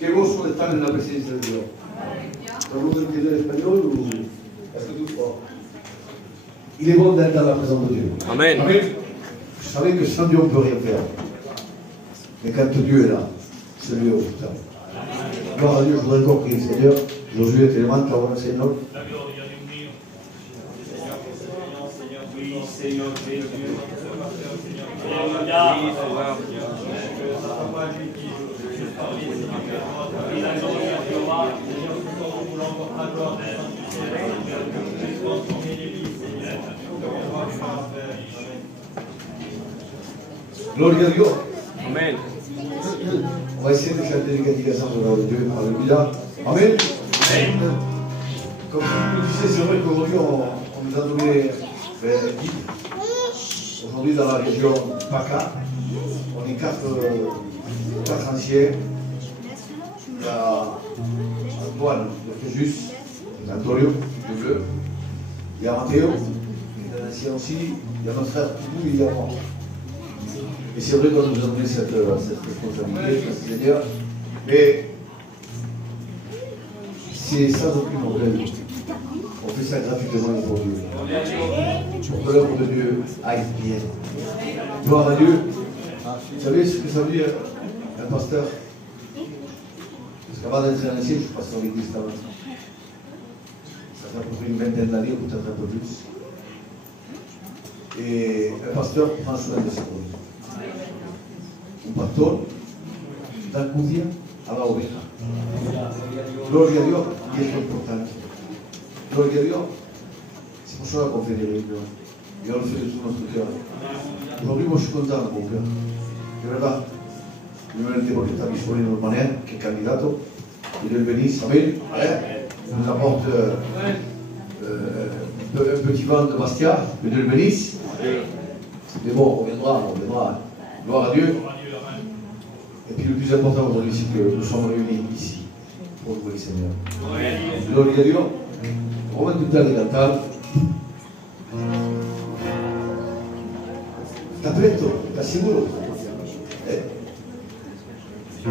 Qué gozo de estar en la presencia de Dios. ¿Todo el mundo entiende el español o est-ce que tout fort? Il est bon d'être dans la présence de Dieu. Amen. Amen. Vous savez que sans Dieu, on ne peut rien faire. Mais quand Dieu est là, c'est lui au putain. Gloire à Dieu, je voudrais encore prier le Seigneur. Josué, te levantas ahora, Señor. Seigneur Jésus. Gloria a Dios. Amen. On va essayer de chanter les cantiques ensemble de Dieu. Alléluia. Amen. Comme je le disais, c'est vrai qu'aujourd'hui, on nous a donné un guide. Aujourd'hui, dans la région PACA, on est quatre anciens. Il y a Antoine de Fréjus, Antonio de Bleu. Il y a Matteo, qui est un ancien aussi. Il y a notre frère Toubou et il y a moi. Et c'est vrai qu'on nous a donné cette responsabilité, ce Seigneur. Mais c'est sans aucune orgueil. On fait ça gratuitement pour Dieu. Pour que l'œuvre de Dieu aille bien. Gloire à Dieu. Vous savez ce que ça veut dire, un pasteur? Parce qu'avant d'être un ancien, je suis pasteur d'église quand même. Ça fait à peu près une vingtaine d'années, peut-être un peu plus. Et un pasteur prend soin de ses brebis. Un pastor da cudia a la oveja. Gloria a Dios, y esto es importante. Gloria a Dios. C'est pour ça qu'on fait des réunions. Et on le fait de tout notre cœur. Aujourd'hui, moi je suis content de mon cœur. De verdad. Primeramente porque está Visolino Mané, que es candidato. Y Dios bendice, amén. Il nous apporte un petit vent de Bastia, que Dieu le bénisse. Mais bon, on reviendra. Gloire à Dieu. Et puis le plus important aujourd'hui, c'est que nous sommes réunis ici pour louer le Seigneur. Gloria a Dios. On va intentar de cantar. ¿Estás presto? ¿Estás seguro?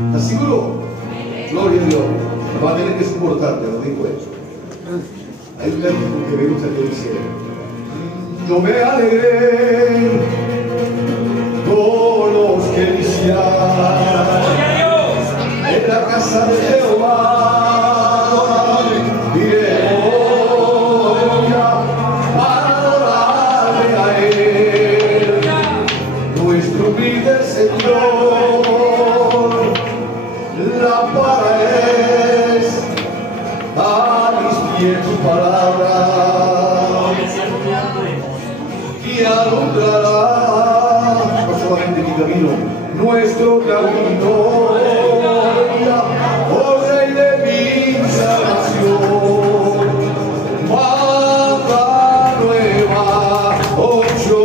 ¿Estás seguro? Gloria a Dios. Me va a tener que soportar, te lo digo eso. Hay un cántico que me gusta que dice: yo me alegré con los que iniciaron en la casa de Jehová. Nuestro camino, oh Rey de mi salvación, mata nueva, oh yo.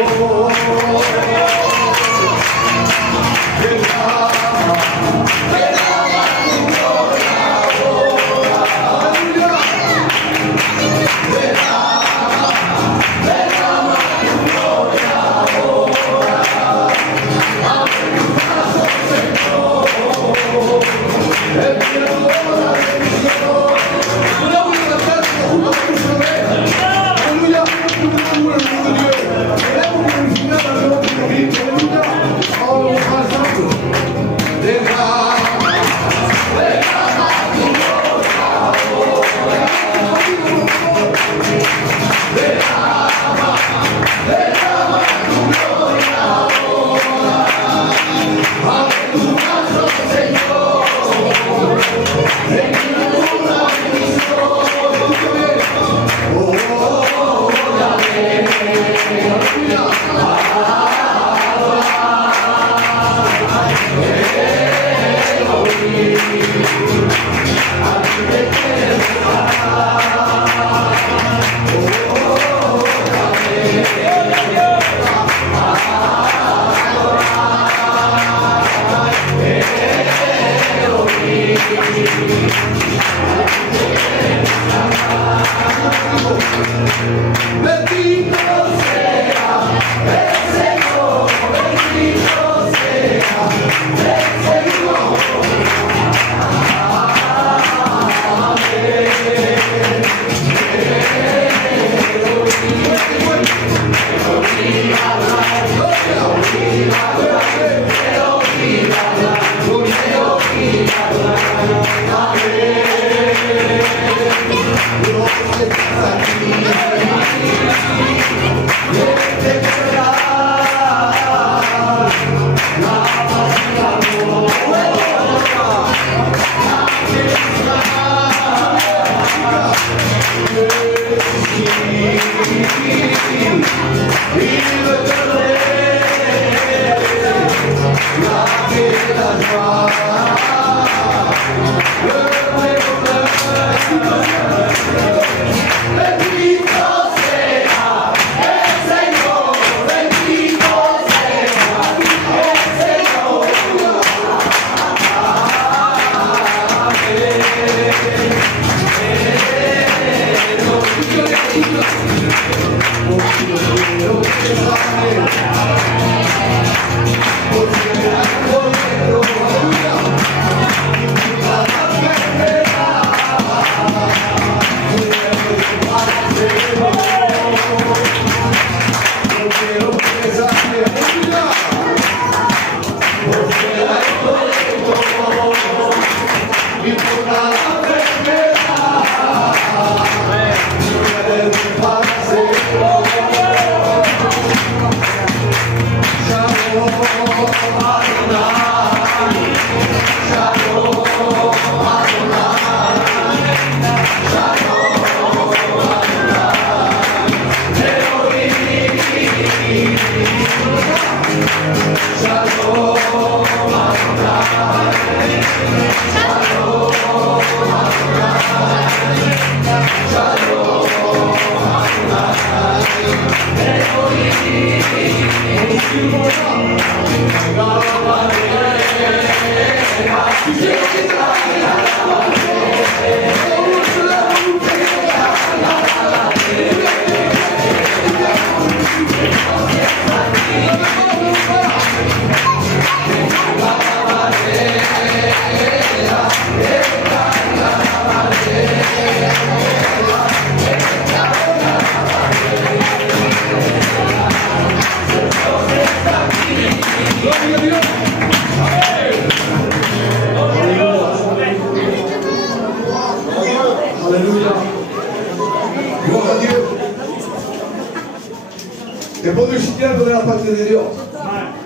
Et pour nous, si tu as donné la partie de Dieu,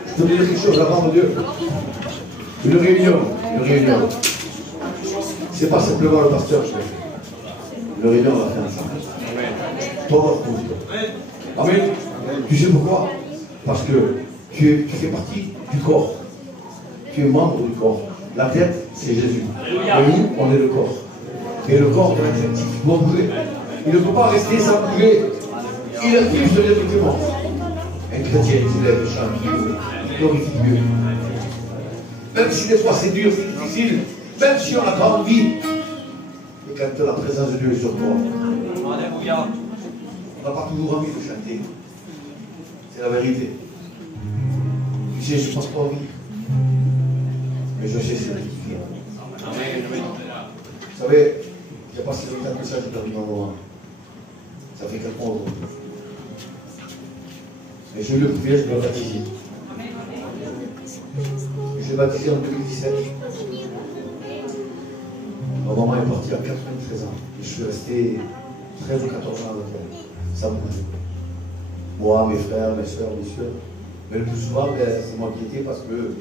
je te dis quelque chose, la parole de Dieu. Une réunion. C'est pas simplement le pasteur qui fait. Une réunion, on va faire ensemble. Toi, pour Dieu. Amen. Tu sais pourquoi? Parce que tu fais partie du corps. Tu es membre du corps. La tête, c'est Jésus. Et nous, on est le corps. Et le corps doit être actif. Il doit bouger. Il ne peut pas rester sans bouger. Il est actif, je l'ai dit mort. Un chrétien, il se lève, chante, il glorifie Dieu. Même si des fois c'est dur, c'est difficile, même si on n'a pas envie, et quand la présence de Dieu est sur toi, on n'a pas toujours envie de chanter. C'est la vérité. Tu sais, je ne pense pas envie. Mais je sais c'est ce qui vient. Vous savez, il n'y a pas si longtemps que ça, j'ai perdu mon moment. Ça fait 4 mois aujourd'hui. Mais je le privilège de me baptiser. Je l'ai baptisé en 2017. Ma maman est partie à 93 ans. Et je suis resté 13 ou 14 ans avec elle. Ça bouge. Moi, mes frères, mes soeurs, mes soeurs. Mais le plus souvent, c'est moi qui étais parce que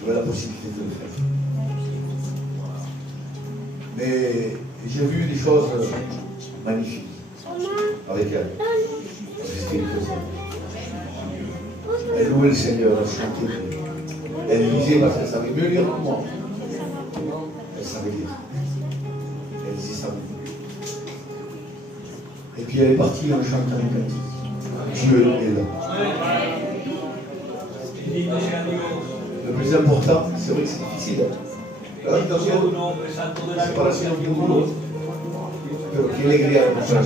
j'avais la possibilité de le faire. Mais j'ai vu des choses magnifiques avec elle. C'était une chose. Elle louait le Seigneur, elle chantait. Elle lisait parce qu'elle savait mieux lire que moi. Elle savait lire. Elle disait ça beaucoup. Et puis elle est partie en chantant un cantique. Dieu est là. Le plus important, c'est vrai que c'est difficile. La réputation, c'est pas la seule du boulot. Quelle alegría de corazón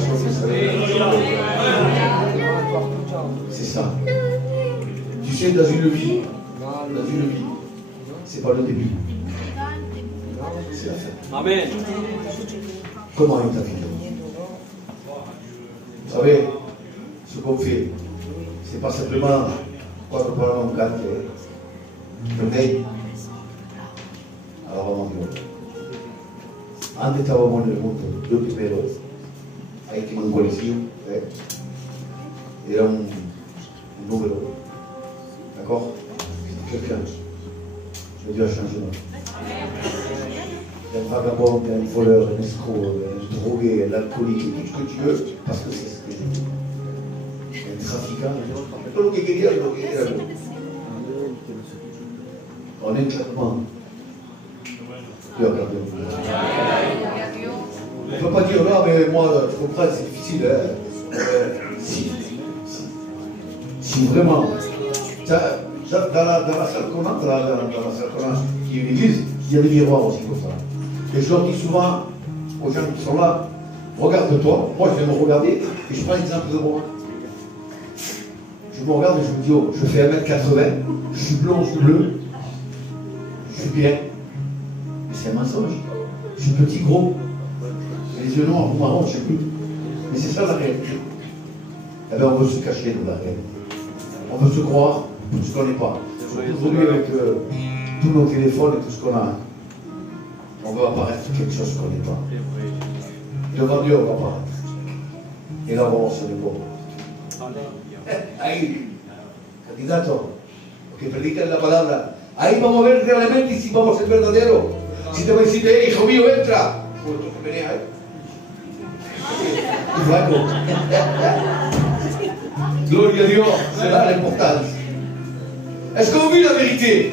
c'est ça. Tu sais, dans une vie, c'est pas le début. C'est la fin. Amen. Comment est ta vie? Vous savez, ce qu'on fait, c'est pas simplement quand on parle en canne, le veille. Alors, antes estábamos en el mundo, yo primero, ahí tengo un colegio, era un número, d'accord? Quelqu'un, Dieu a changé ma vie. Un vagabond, un voleur, un escroc, un drogué, un alcoolique, tout ce que tu veux, parce que c'est ce que j'ai. Un trafiquant, todo lo que quería, lo que era yo. En un claquement. Dieu a gardé mon cœur. On ne peut pas dire là, mais moi, tu comprends, c'est difficile. Si vraiment, dans la salle qu'on entre, qui est une église, il y a des miroirs aussi comme ça. Et je leur dis souvent aux gens qui sont là, regarde-toi, moi je vais me regarder, et je prends l'exemple de moi. Je me regarde et je me dis, oh, je fais 1m80, je suis blond, je suis bleu, je suis bien. Mais c'est un mensonge. Je suis petit, gros. Les yeux noirs ou marrons, je ne sais plus. Mais c'est ça la réalité. Eh bien, on veut se cacher de la réalité. On veut se croire tout ce qu'on n'est pas. Aujourd'hui, avec tous nos téléphones et tout ce qu'on a, on veut apparaître quelque chose qu'on n'est pas. Devant Dieu, on va apparaître. Et là, on va voir sur les bords. Ahí, candidato, que predican la palabra. Ahí vamos a ver realmente si vamos a ser verdaderos. Si te voy a decir, hijo mío, entra. Pues tú que venías, Bueno. Gloria a Dieu, c'est là l'importance. Est-ce qu'on vit la vérité?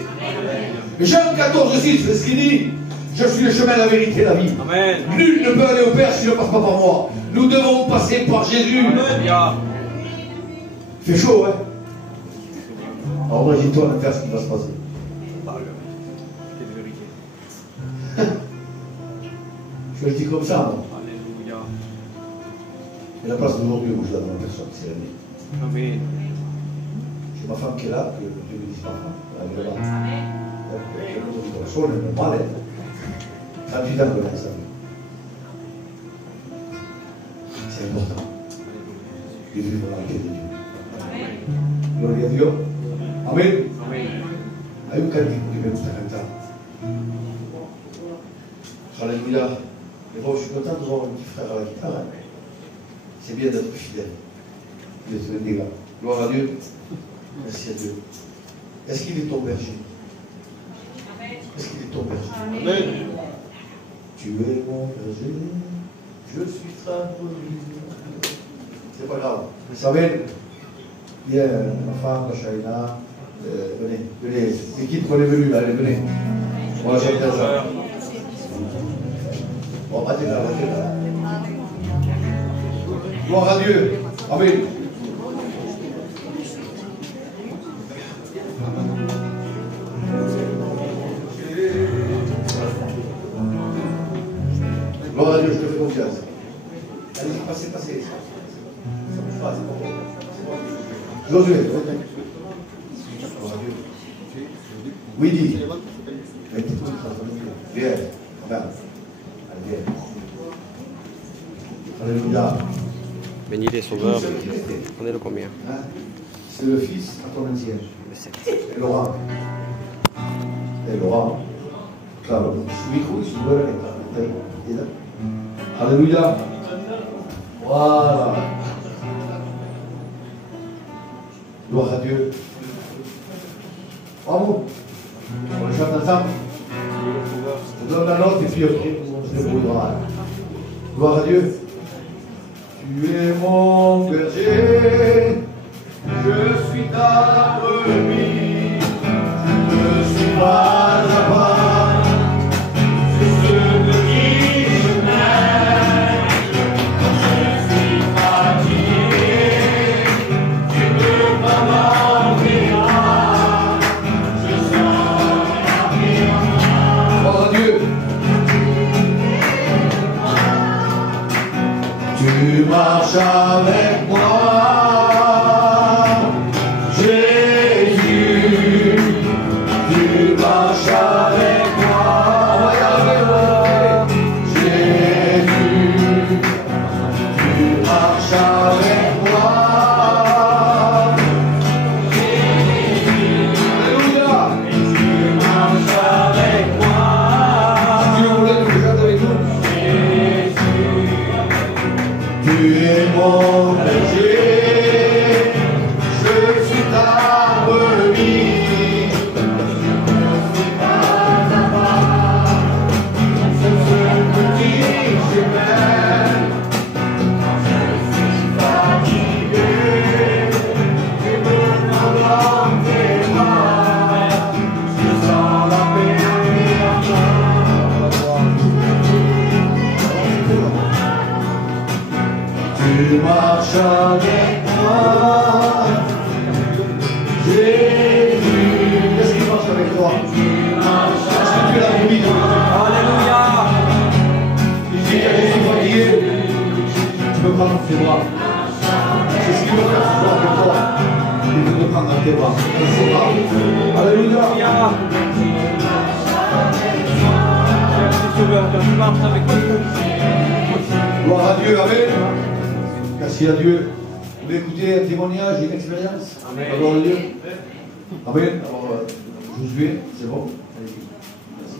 Jean 14,6, c'est ce qu'il dit. Je suis le chemin, la vérité et la vie. Amen. Nul ne peut aller au Père s'il ne passe pas par moi. Nous devons passer par Jésus. Amen. Il fait chaud, hein? Alors imagine-toi de faire ce qui va se passer. Je le dis comme ça, moi. Alléluia. Et la place d'aujourd'hui où je donne à la personne, c'est la mienne. Amen. J'ai ma femme qui est là, que Dieu me dise ma femme. Elle est là. Elle est là. Elle est mal, elle. 38 ans de la vie. C'est important. De vivre dans la paix de Dieu. Gloria a Dieu. Amen. Hay un cántico que me gusta cantar. Alléluia. Mais bon, je suis content de voir un petit frère à la guitare. C'est bien d'être fidèle. Dieu te bendiga. Gloire à Dieu. Merci à Dieu. Est-ce qu'il est ton berger? Est-ce qu'il est ton berger? Amen. Tu es mon berger, je suis tranquille. C'est pas grave. Vous savez, il y a ma femme, la Shaina, venez. L'équipe qu'on est venue là, allez, venez. On va chanter ça. Bon, arrêtez là. Gloire à Dieu. Amen. Gloire à Dieu, je te fais confiance. Allez, passez. Ça bouge pas, c'est pas bon. Josué, gloire à Dieu. Oui, dis. Viens. Regarde. Allez, viens. Alléluia. Bénis les sauveurs. On est le combien? C'est le fils à ton ancien. Le 7. Et Laura. Claro, su hijo y su nuera que está. Alléluia. Voilà. Gloire à Dieu. Bravo. On le chante ensemble. Je te donne la note et puis après on se débrouillera. Gloire à Dieu. Tu es mon berger, je suis ta brebis, je ne suis pas à part, sur ce petit chemin. Quand je suis fatigué, tu peux pas m'enlever, je sens la paix. Gloire à Dieu. Tu marches avec moi, Jésus. Tu marches avec moi, Jésus. Tu marches avec moi, Jésus. Alléluia. Tu marches avec moi. Si vous voulez que je chante avec vous. Tu es mon berger, je suis ta brebis, je ne suis pas à part, sur ce petit chemin. Quand je suis fatigué, tu me prends dans tes bras, je sens la paix en toi. Tu marches avec moi, Jésus. Qu'est-ce qui marche avec toi? Est-ce que tu es la brebis? Alléluia. Si tu es fatigué, tu peux prendre tes bras. C'est ce qu'il veut faire ce soir avec toi. Il veut te prendre dans tes bras. Alléluia. Merci Sauveur, tu marches avec nous. Gloire à Dieu, amen. Merci à Dieu. Vous voulez écouter un témoignage, une expérience? Amen. Gloire à Dieu. Amen. Alors, Josué, c'est bon? Allez-y. Merci.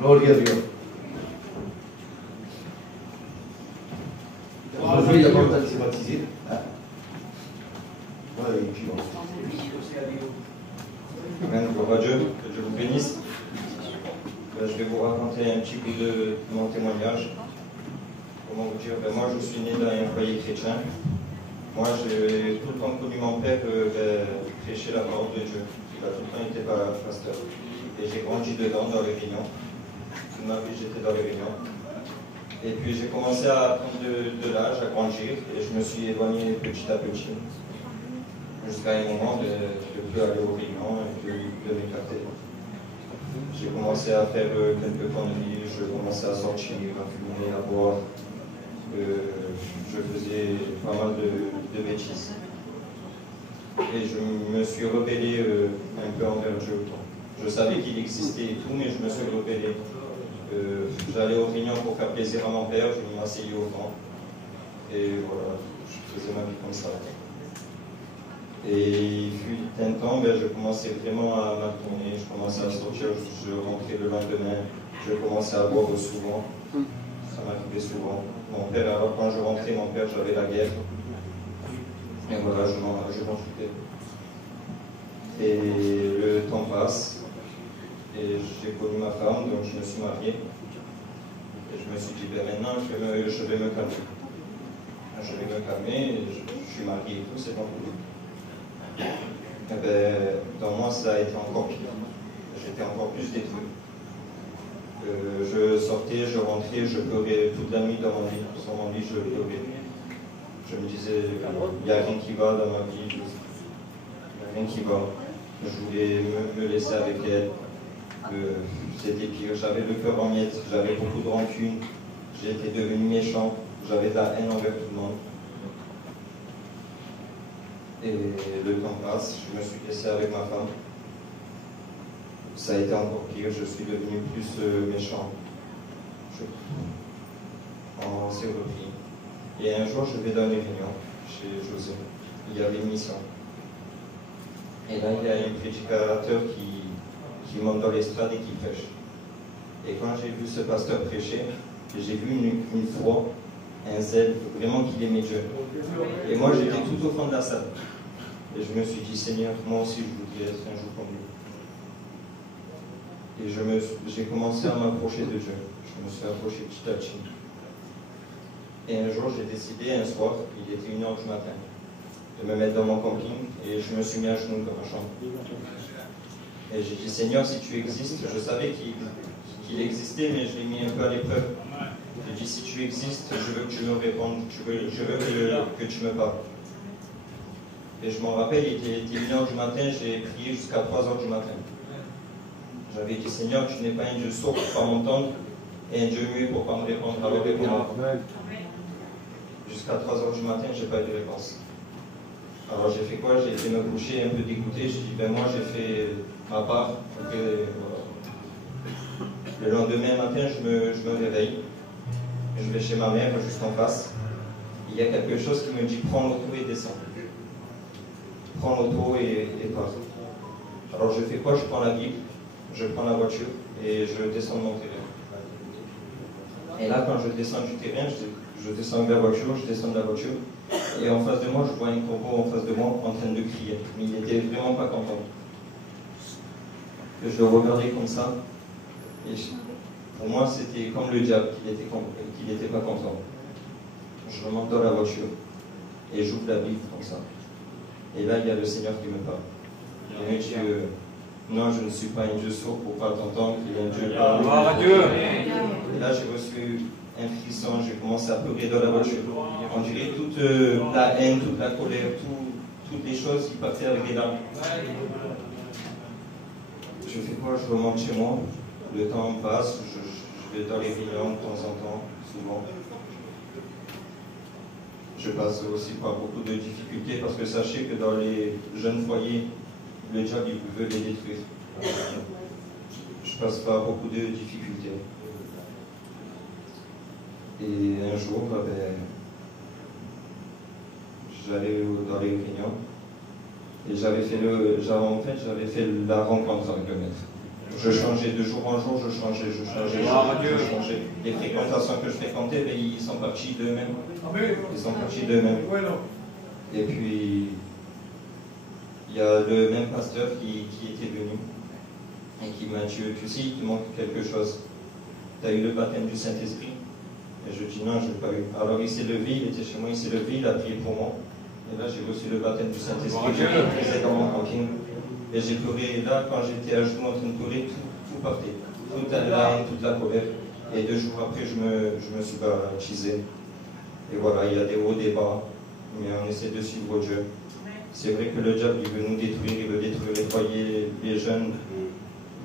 Gloire à Dieu. Josué, il y a pas longtemps qu'il s'est baptisé. Ouais, et puis bon. Amen, gloire à Dieu, que Dieu vous bénisse. Je vais vous raconter un petit peu de mon témoignage. Comment vous dire, moi je suis né dans un foyer chrétien. Moi j'ai tout le temps connu mon père prêcher la parole de Dieu. Il a tout le temps été pasteur. Et j'ai grandi dedans, dans les réunions. Toute ma vie j'étais dans les réunions. Et puis j'ai commencé à prendre de l'âge, à grandir, et je me suis éloigné petit à petit. Jusqu'à un moment de ne plus aller aux réunions et de m'écarter. J'ai commencé à faire quelques conneries, je commençais à sortir, à fumer, à boire. Je faisais pas mal de bêtises. Et je me suis rebellé un peu envers Dieu. Je savais qu'il existait et tout, mais je me suis rebellé. J'allais aux réunions pour faire plaisir à mon père, je m'asseyais au camp. Et voilà, je faisais ma vie comme ça. Et il fut un temps, je commençais vraiment à mal tourner, je commençais à sortir, je rentrais le lendemain, je commençais à boire souvent, ça m'arrivait souvent. Mon père, alors quand je rentrais, mon père, j'avais la guerre, Et voilà, je m'en occupais. Et le temps passe, et j'ai connu ma femme, donc je me suis marié. Et je me suis dit, ben maintenant, je vais me calmer. Je vais me calmer, et je suis marié et tout, c'est bon. Et ben, dans moi, ça a été encore pire. J'étais encore plus détruit. Je sortais, je rentrais, je pleurais toute la nuit dans mon lit. Sur mon lit, je pleurais. Je me disais, il n'y a rien qui va dans ma vie. Il n'y a rien qui va. Je voulais me laisser avec elle. C'était pire. J'avais le cœur en miettes, j'avais beaucoup de rancune. J'étais devenu méchant. J'avais de la haine envers tout le monde. Et le temps passe, je me suis laissé avec ma femme. Ça a été encore pire, je suis devenu plus méchant. On s'est repris. Et un jour, je vais dans les réunions chez José. Il y avait une mission. Et là, il y a un prédicateur qui monte dans l'estrade et qui prêche. Et quand j'ai vu ce pasteur prêcher, j'ai vu une foi, un zèle, vraiment qu'il aimait Dieu. Et moi, j'étais tout au fond de la salle. Et je me suis dit, Seigneur, moi aussi, je voudrais être un jour comme lui. Et j'ai commencé à m'approcher de Dieu. Je me suis approché petit à petit. Et un jour, j'ai décidé, un soir, il était 1h du matin, de me mettre dans mon camping et je me suis mis à genoux dans ma chambre. Et j'ai dit, Seigneur, si tu existes, je savais qu'il existait, mais je l'ai mis un peu à l'épreuve. J'ai dit, si tu existes, je veux que tu me répondes, je veux que tu me parles. Et je m'en rappelle, il était 1h du matin, j'ai prié jusqu'à 3h du matin. J'avais dit, Seigneur, tu n'es pas un Dieu sourd pour ne pas m'entendre et un Dieu muet pour ne pas me répondre. Alors réponds-moi. Jusqu'à 3h du matin, je n'ai pas eu de réponse. Alors j'ai fait quoi? J'ai été me coucher un peu dégoûté. J'ai dit, ben moi j'ai fait ma part. Le lendemain matin, je me réveille. Je vais chez ma mère, juste en face. Il y a quelque chose qui me dit, prends l'auto et descends. Prends l'auto et pars. Alors je fais quoi? Je prends la Bible, je prends la voiture et je descends de mon terrain. Et là, quand je descends du terrain, je descends de la voiture, je descends de la voiture. Et en face de moi, je vois un corbeau en face de moi en train de crier. Mais il n'était vraiment pas content. Je le regardais comme ça. Et pour moi, c'était comme le diable, qu'il n'était pas content. Je remonte dans la voiture et j'ouvre la Bible comme ça. Et là, il y a le Seigneur qui me parle. Il me dit non, je ne suis pas un Dieu sourd pour ne pas t'entendre, il y a un Dieu parle. Et là, j'ai reçu un frisson, j'ai commencé à pleurer dans la voiture. On dirait toute la haine, toute la colère, toutes les choses qui partaient avec les larmes. Je fais quoi? Je remonte chez moi, le temps passe, je vais dans les réunions de temps en temps, souvent. Je passe aussi par beaucoup de difficultés parce que sachez que dans les jeunes foyers, le diable veut les détruire. Je passe par beaucoup de difficultés. Et un jour, j'allais dans les réunions et j'avais fait la rencontre avec le maître. Je changeais de jour en jour, je changeais. Les fréquentations que je fréquentais, ils sont partis d'eux-mêmes. Et puis, il y a le même pasteur qui était venu et qui m'a dit, tu sais, il te manque quelque chose. Tu as eu le baptême du Saint-Esprit? Et je dis non, je n'ai pas eu. Alors il s'est levé, il était chez moi, il s'est levé, il a prié pour moi. Et là, j'ai reçu le baptême du Saint-Esprit. J'étais dans mon camping. Et j'ai pleuré. Et là, quand j'étais à genoux en train de pleurer, tout partait. Toute la haine, toute la colère. Et 2 jours après, je me suis baptisé. Et voilà, il y a des hauts, des bas. Mais on essaie de suivre Dieu. C'est vrai que le diable, il veut nous détruire, il veut détruire les foyers, les jeunes.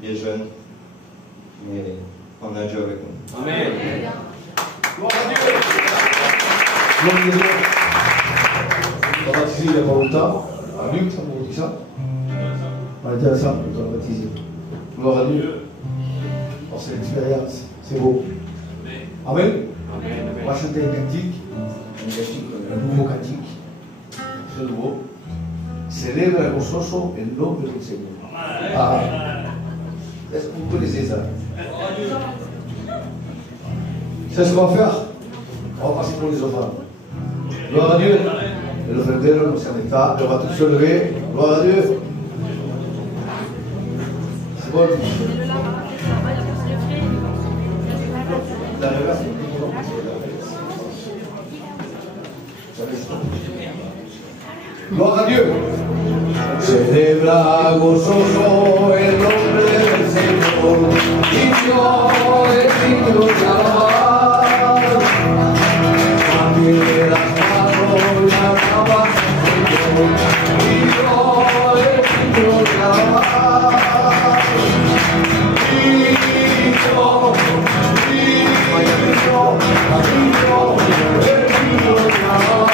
Mais on a Dieu avec nous. Amen. Gloire à Dieu. On a baptisé il n'y a pas longtemps, à Luc, ça vous dit ça? On a été ensemble, on a baptisé. Gloire à Dieu. Oh, c'est l'expérience, c'est beau. Amen. On va chanter un cantique, un nouveau cantique, très nouveau. Celebra gozoso el nombre del Señor. Ah. Est-ce que vous connaissez ça? C'est ce qu'on va faire. On va passer pour les offrandes. Gloire à Dieu. El ofrendero no sé dónde está, pero va a se lever. Gloire à Dieu. C'est bon. La reverse. Gloire à Dieu. Celebra gozoso el nombre del Señor y Dios es digno de alabar. También las manos y alabanza al Señor y Dios es digno de alabar. Digno, digno, digno es digno de alabar.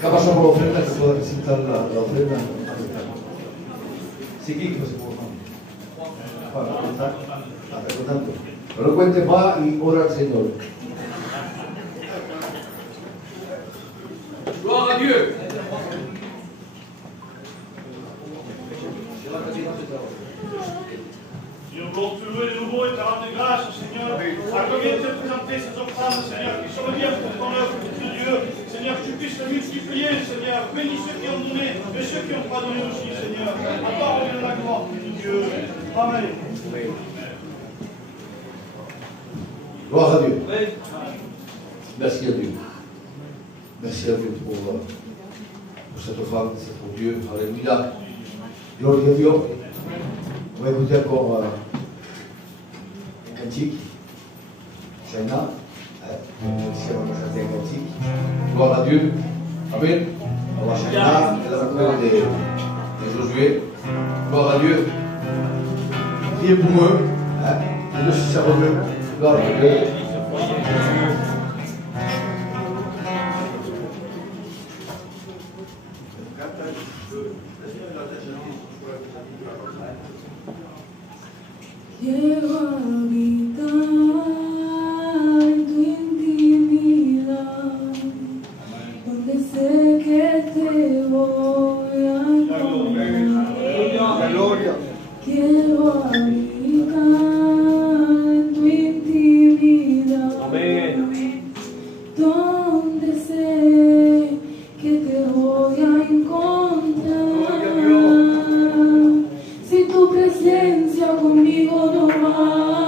¿Qué pasa por la ofrenda que pueda presentar la ofrenda? Sí, que no se puede para contar. No lo cuente más y ora al Señor. Gloire à Dieu. Dieu pour te louer de nouveau et te rendre grâce, Seigneur. Accorde de te présenter ces offrandes, Seigneur, qui sont bien pour ton œuvre de Dieu. Seigneur, que tu puisses te multiplier, Seigneur. Bénis ceux qui ont donné, mais ceux qui n'ont pas donné aussi, Seigneur. Accorde la gloire de Dieu. Amen. Gloire à Dieu. Merci à Dieu. Merci à Dieu pour cette offrande, c'est pour Dieu. Alléluia. Gloire à Dieu. On va écouter encore un cantique. Shaina. Ici, on va chanter un cantique. Gloire à Dieu. Amen. On va Shaina. Elle a encore des Josué. Gloire à Dieu. Priez pour eux. Dieu se sert de eux. Gloire à Dieu. Quiero habitar en tu intimidad, donde sé que te voy a encontrar. Quiero habitar en tu intimidad, donde sé que te voy a encontrar. Sin tu presencia conmigo no va.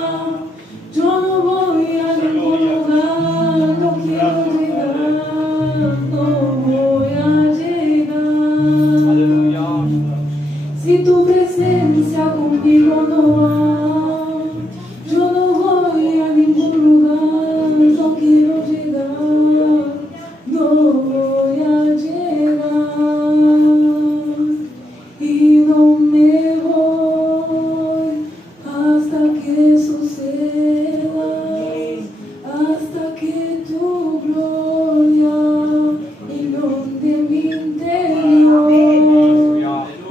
suceda hasta que tu gloria inunde mi interior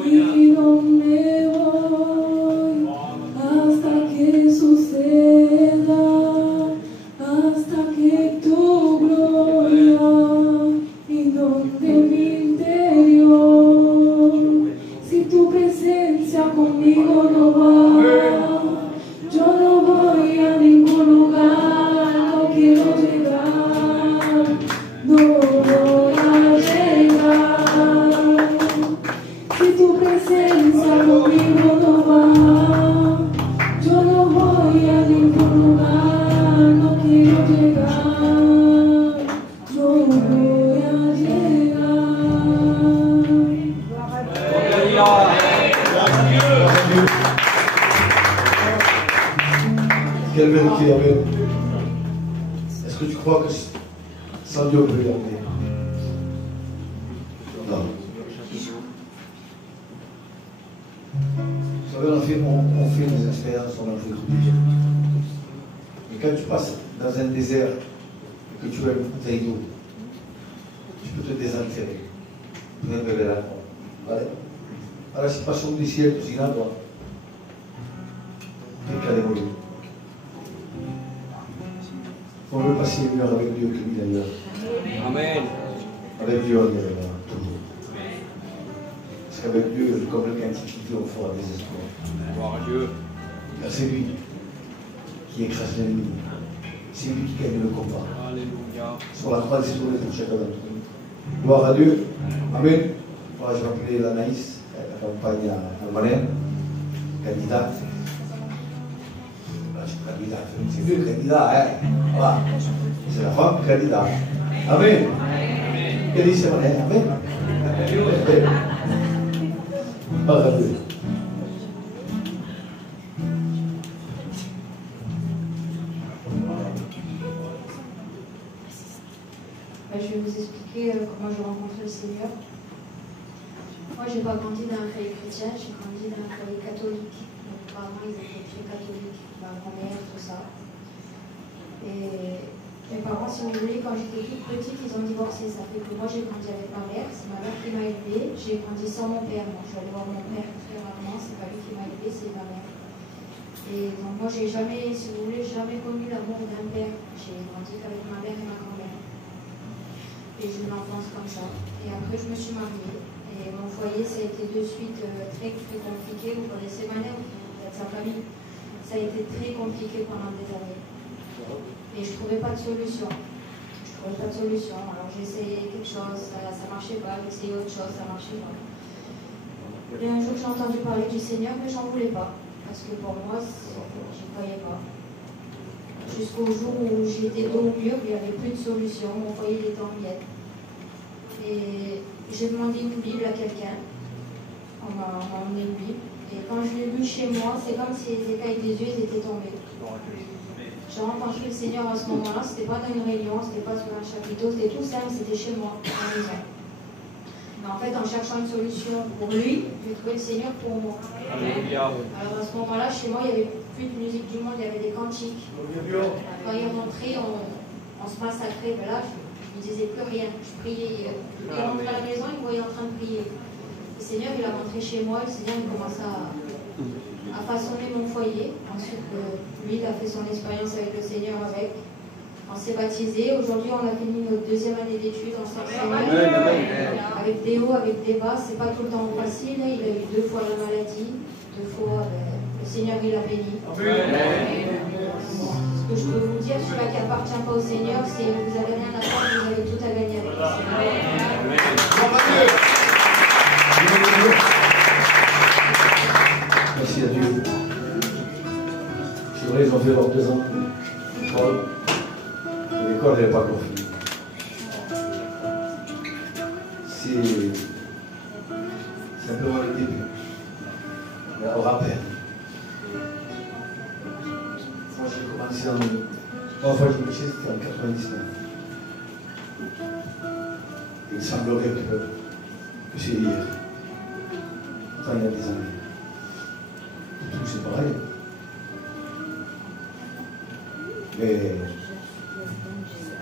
y no me voy hasta que suceda hasta que tu gloria inunde mi interior. Si tu presencia conmigo no va, yo no voy a ningún lugar, no quiero llegar, no voy a llegar. Si tu presencia conmigo no va, yo no voy a ningún lugar, no quiero llegar, no voy a llegar. Quelle vérité, amen. Est-ce que tu crois que sans Dieu on peut y aller? Non. Vous savez, on fait des expériences, on en fait tout Dieu. Et quand tu passes dans un désert et que tu as une bouteille d'eau, tu peux te désenterrer. Pour beber agua. ¿Vale? Ahora si pasas un desierto sin agua, quelqu'un de mourir. On veut passer une heure avec Dieu comme il a eu. Amen. Avec Dieu, on est là, toujours. Parce qu'avec Dieu, comme le cantique qui dit, on fera des espoirs. Gloire à Dieu. Car c'est lui qui écrase l'ennemi. C'est lui qui gagne le combat. Alléluia. Sur la croix des souris pour chacun d'entre nous. Gloire à Dieu. Amen. Moi, je vais appeler l'Anaïs, la campagne allemande, candidate. Candidate, c'est mieux candidat, hein? Voilà. C'est la femme candidate. Amen. Quelle est cette manière? Amen. Gloire à Dieu. Je vais vous expliquer comment j'ai rencontré le Seigneur. Moi, je n'ai pas grandi dans un foyer chrétien, j'ai grandi dans un foyer catholique. Mes parents, ils étaient très catholiques, ma grand-mère, tout ça. Et mes parents, si vous voulez, quand j'étais toute petite, ils ont divorcé. Ça fait que moi, j'ai grandi avec ma mère, c'est ma mère qui m'a élevée. J'ai grandi sans mon père. Moi, je suis allée voir mon père très rarement, c'est pas lui qui m'a élevée, c'est ma mère. Et donc, moi, j'ai jamais, si vous voulez, jamais connu l'amour d'un père. J'ai grandi qu'avec ma mère et ma grand-mère. Et j'ai eu une enfance comme ça. Et après, je me suis mariée. Et mon foyer, ça a été de suite très, très compliqué. Vous connaissez ma mère, vous êtes sa famille. Ça a été très compliqué pendant des années. Et je ne trouvais pas de solution. Alors j'ai essayé quelque chose, ça ne marchait pas. J'ai essayé autre chose, ça ne marchait pas. Et un jour, j'ai entendu parler du Seigneur, mais j'en voulais pas. Parce que pour moi, je n'y croyais pas. Jusqu'au jour où j'étais dos au mur, il n'y avait plus de solution, mon foyer était en miettes. Et j'ai demandé une Bible à quelqu'un, on m'a emmené une Bible, et quand je l'ai lue chez moi, c'est comme si les écailles des yeux étaient tombées. J'ai rencontré le Seigneur à ce moment-là, c'était pas dans une réunion, c'était pas sur un chapiteau, c'était tout simple, c'était chez moi, à la maison. Mais en fait, en cherchant une solution pour lui, j'ai trouvé le Seigneur pour moi. Alors à ce moment-là, chez moi, il n'y avait plus de musique du monde, il y avait des cantiques. Quand il rentrait, on se massacrait. Mais là, je ne disais plus rien. Je priais. Il rentrait à la maison, il me voyait en train de prier. Le Seigneur, il a rentré chez moi. Le Seigneur, il commence à façonner mon foyer. Ensuite, lui, il a fait son expérience avec le Seigneur avec. On s'est baptisé. Aujourd'hui, on a fini notre deuxième année d'études en Seigneur. Avec des hauts, avec des bas. C'est pas tout le temps facile. Il a eu 2 fois la maladie. 2 fois, le Seigneur, il a béni. Ce que je peux vous dire, celui qui appartient pas au Seigneur, c'est vous n'avez rien à faire, vous avez tout à gagner avec le Seigneur. Merci à Dieu. C'est vrai, ils ont fait leurs 2 ans d'école. Mais l'école n'est pas encore finie. C'est simplement le début. Mais on rappelle. Moi, j'ai commencé en... Enfin, je me suis c'était en 99. Il semblerait que c'est hier. Enfin, il y a des années. Tout c'est pareil. Mais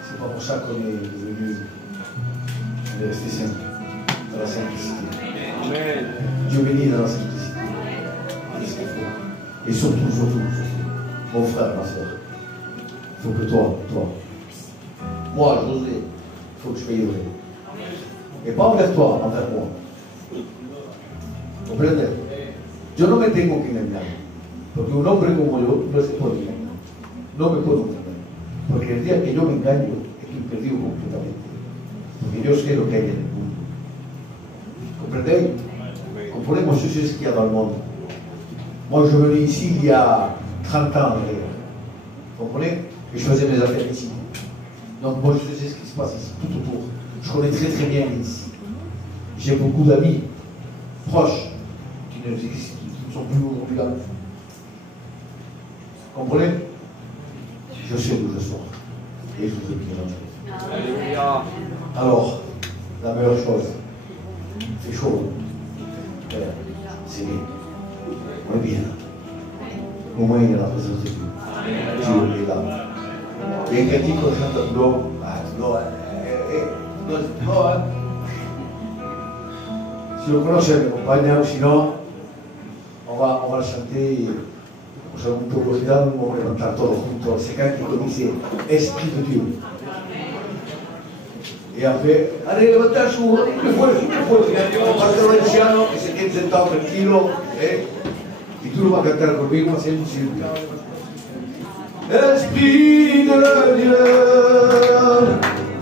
c'est pas pour ça qu'on est devenu, on est resté simple, dans la simplicité. Amen. Dieu bénit dans la simplicité. C'est ce qu'il faut. Et surtout, mon frère, ma soeur, il faut que toi, moi, José, il faut que je sois vrai. Et pas envers toi, envers moi. Comprendete? Yo no me tengo que engañar. Porque un hombre como yo no se puede engañar. No me puedo engañar. Porque el día que yo me engaño, estoy perdido completamente. Porque yo sé lo que hay en el mundo. ¿Comprendéis? Comprenez-moi, je sais ce qu'il y a dans le monde. Moi, je venais ici il y a 30 ans. Vous comprenez? Et je faisais mes affaires ici. Donc moi, je sais ce qui se passe ici, tout autour. Je connais très très bien ici. J'ai beaucoup d'amis proches qui ne sont plus aujourd'hui là. Comprenez? Je sais d'où je sors. Et je vous ai bien. Alléluia. Alors, la meilleure chose, c'est chaud. C'est bien. On est bien. Au moins, il y a la présence de Dieu. Dieu est là. Et quelqu'un qui chante non, si lo conoce me acompaña, o si no, on va chanter, o sea, un poco velocidad, vamos a levantar todos juntos ese cántico que dice Esprit de Dieu. Y après, allez, levantar su fuerza, el parte valenciano, que se quede sentado tranquilo, y tú lo vas a cantar conmigo haciendo silencio. Esprit de Dieu,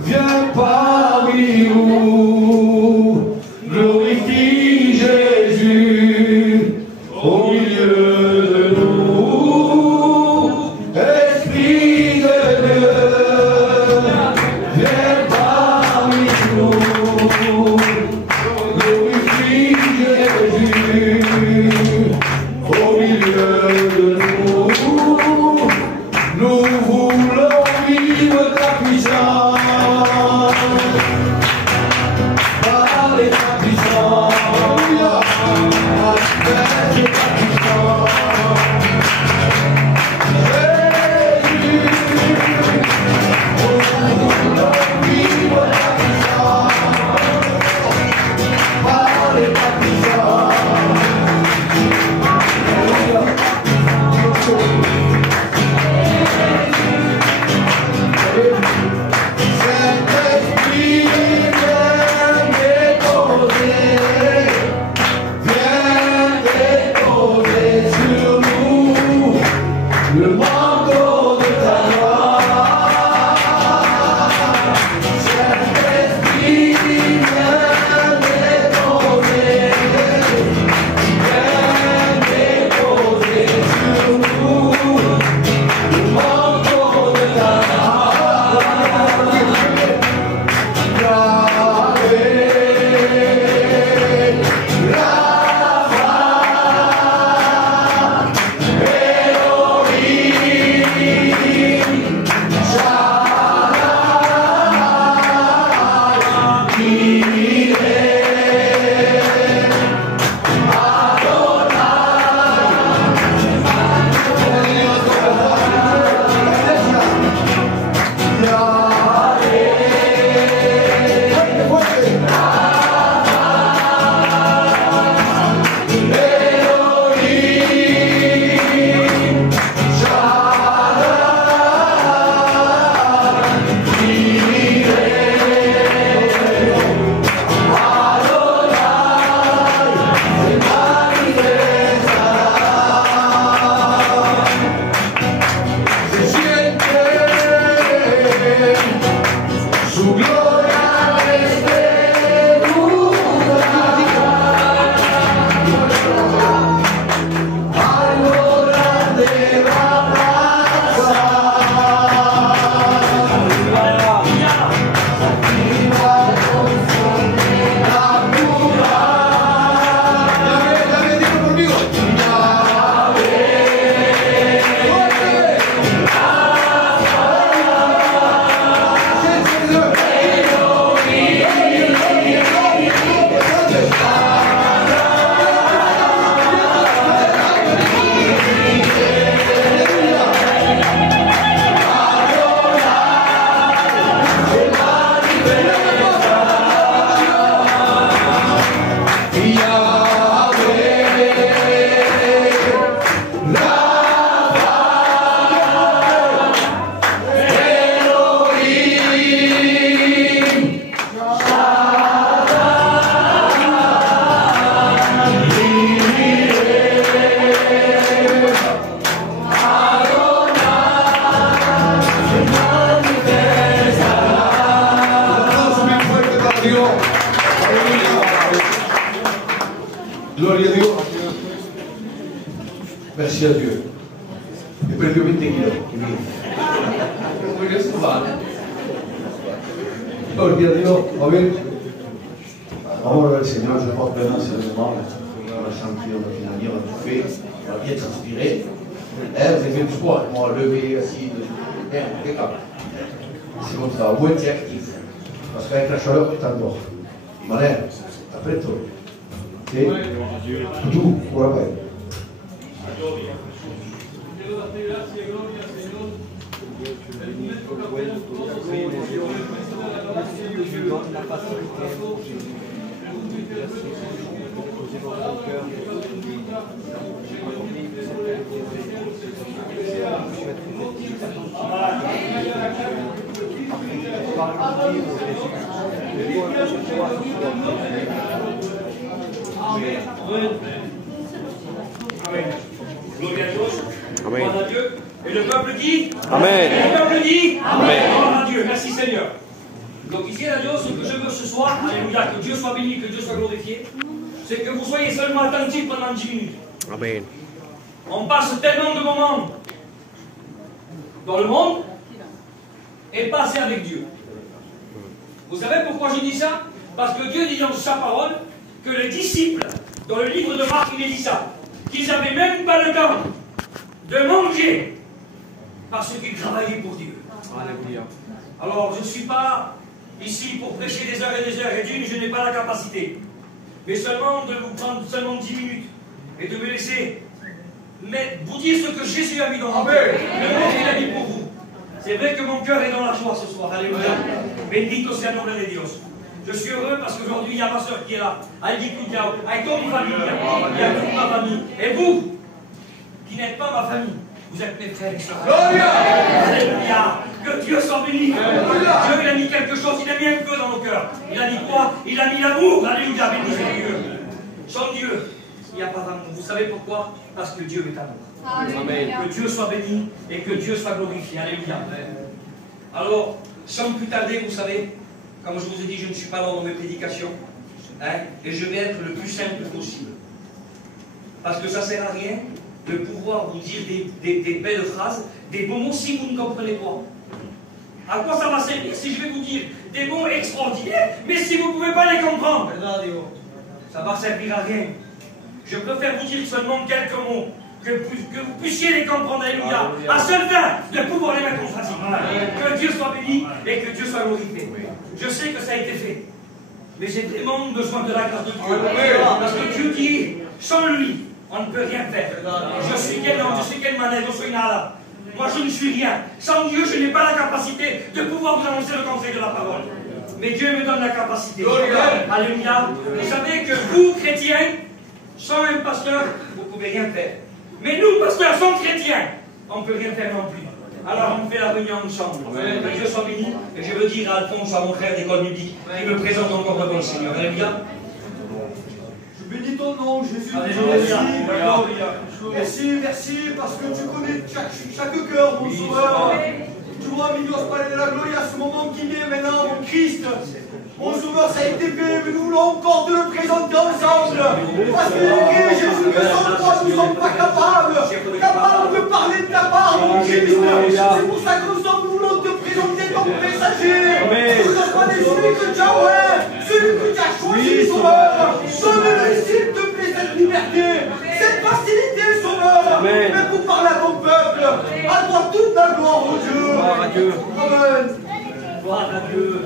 viens parmi nous, glorifie Jésus au milieu de nous. Esprit de Dieu, viens parmi nous, glorifie Jésus au milieu de nous. Nous voulons vivre ta puissance, parler ta puissance, avec ta puissance. Jésus, nous voulons vivre ta puissance, parler ta puissance. Merci a Dio. E per Dio 20 kg. Perché sto male. Oh, Dio, va bene? Amore del Seigneur, je porte maintenant ces éléments. On va sentir, on va finir, on va tout faire, on va bien transpirer. Vous avez fait du sport, on va lever, assis, impeccable. C'est comme ça, au moins tu es actif. Parce qu'avec la chaleur, tu t'endors. Malin, après toi. Ok? Tout, pour après. Gloria a Dios. Amen. Gloire à Dieu. Et le peuple dit Amen. Et le peuple dit Amen. Gloire à Dieu. Merci Seigneur. Donc ici à Dieu, ce que je veux ce soir, alléluia, que Dieu soit béni, que Dieu soit glorifié, c'est que vous soyez seulement attentifs pendant 10 minutes. Amen. On passe tellement de moments dans le monde et passer avec Dieu. Vous savez pourquoi je dis ça? Parce que Dieu dit dans sa parole que les disciples, dans le livre de Marc, il est dit ça, qu'ils n'avaient même pas le temps de manger parce qu'ils travaillaient pour Dieu. Alléluia. Alors, je ne suis pas ici pour prêcher des heures et des heures, et d'une, je n'ai pas la capacité. Mais seulement de vous prendre seulement 10 minutes et de me laisser vous dire ce que Jésus a mis dans mon cœur, le mot qu'il a mis pour vous. C'est vrai que mon cœur est dans la joie ce soir. Alléluia. Bendito sea el nombre de Dios. Je suis heureux parce qu'aujourd'hui, il y a ma soeur qui est là. Elle dit écoute, il y a toute ma famille. Il y a toute ma famille. Et vous, qui n'êtes pas ma famille, vous êtes mes frères et sœurs. Alléluia. Que Dieu soit béni. Dieu, il a mis quelque chose, il a mis un feu dans nos cœurs. Il a mis quoi? Il a mis l'amour. Alléluia. Béni soit Dieu. Sans Dieu, il n'y a pas d'amour. Vous savez pourquoi? Parce que Dieu est amour. Amen. Que Dieu soit béni et que Dieu soit glorifié. Alléluia. Alors, sans plus tarder, vous savez, comme je vous ai dit, je ne suis pas long dans mes prédications. Et je vais être le plus simple possible. Parce que ça ne sert à rien de pouvoir vous dire des belles phrases, des beaux mots si vous ne comprenez pas. À quoi ça va servir si je vais vous dire des mots extraordinaires, mais si vous ne pouvez pas les comprendre? Ça va servir à rien. Je préfère vous dire seulement quelques mots, que vous puissiez les comprendre, alléluia, à seule fin de pouvoir les mettre en pratique. Que Dieu soit béni et que Dieu soit glorifié. Je sais que ça a été fait, mais j'ai vraiment besoin de la grâce de Dieu. Parce que Dieu dit, sans lui, on ne peut rien faire. Je suis quel manège, je suis nada. Moi je ne suis rien. Sans Dieu, je n'ai pas la capacité de pouvoir vous annoncer le conseil de la parole. Mais Dieu me donne la capacité. Alléluia. Vous savez que vous, chrétiens, sans un pasteur, vous ne pouvez rien faire. Mais nous, pasteurs, sans chrétiens, on ne peut rien faire non plus. Alors on fait la réunion ensemble. Que Dieu soit béni. Et je veux dire à Alphonse, à mon frère d'école biblique, qui me présente encore devant le Seigneur. Alléluia. Je bénis ton nom, Jésus. Alléluia. Merci, merci, parce que tu connais chaque cœur, mon sauveur. Tu vois, mi Dios, Padre de la gloria, ce moment qui est maintenant, mon Christ. Mon sauveur, ça a été fait, mais nous voulons encore te le présenter ensemble. Parce que Jésus, que sans toi, nous ne sommes pas capables de parler de ta part, mon Christ. C'est pour ça que nous voulons te présenter ton messager. Pour que soit celui que tu as oint, celui que tu as choisi, sauveur. Donne-le, s'il te plaît, cette liberté, cette facilité, sauveur. Mais pour parler à ton peuple, à toi toute la gloire, mon Dieu. Gloire à Dieu. Amen. Gloire à Dieu.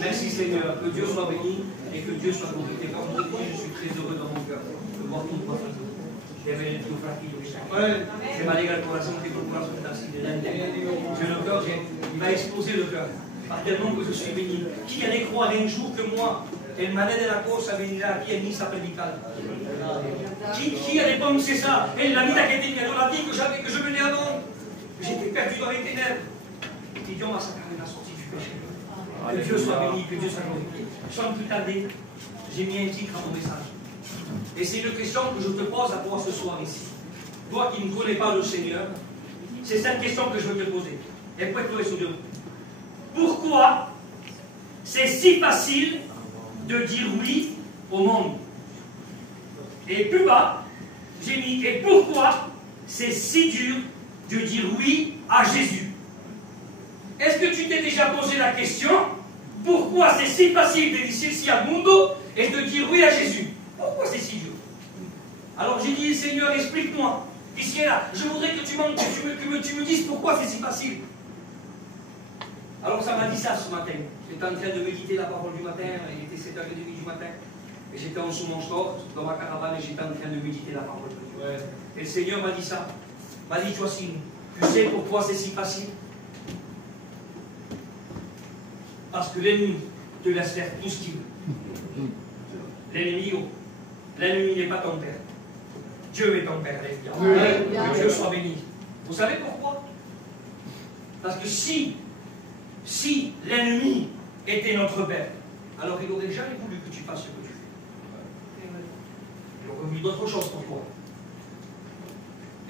Merci Seigneur. Que Dieu soit béni et que Dieu soit glorifié. Comme vous dites, je suis très heureux dans mon cœur de voir toute votre famille. Se me alegra el corazón que tu corazón está así delante. J'ai le cœur, il va exploser le cœur. Par tellement que je suis béni. Qui allait croire un jour que moi, el mané de la cosa venirá aquí en misa predicar? Qui allait penser ça? Et la vida que tenía, dans la vie que je menais avant, j'étais perdu dans les ténèbres. Et Dieu m'a sacré la sortie du péché. Que Dieu soit béni, que Dieu soit glorifié. Sans plus tarder, j'ai mis un titre à mon message. Et c'est une question que je te pose à toi ce soir ici. Toi qui ne connais pas le Seigneur, c'est cette question que je veux te poser. Et puesto eso de pourquoi c'est si facile de dire oui au monde? Et plus bas, j'ai mis et pourquoi c'est si dur de dire oui à Jésus? Est-ce que tu t'es déjà posé la question, pourquoi c'est si facile de dire si al mundo et de dire oui à Jésus? Pourquoi c'est si dur? Alors j'ai dit, Seigneur, explique-moi. Ici et là, je voudrais que tu me dises pourquoi c'est si facile. Alors ça m'a dit ça ce matin. J'étais en train de méditer la parole du matin, il était 7h30 du matin. Et j'étais en sous mon short, dans ma caravane, et j'étais en train de méditer la parole de Dieu. Ouais. Et le Seigneur m'a dit ça. M'a dit, Joachim, tu sais pourquoi c'est si facile? Parce que l'ennemi te laisse faire tout ce qu'il veut. L'ennemi n'est pas ton père. Dieu est ton père, que Dieu soit béni. Vous savez pourquoi? Parce que si l'ennemi était notre père, alors il n'aurait jamais voulu que tu fasses ce que tu fais. Il aurait voulu d'autres choses pour toi.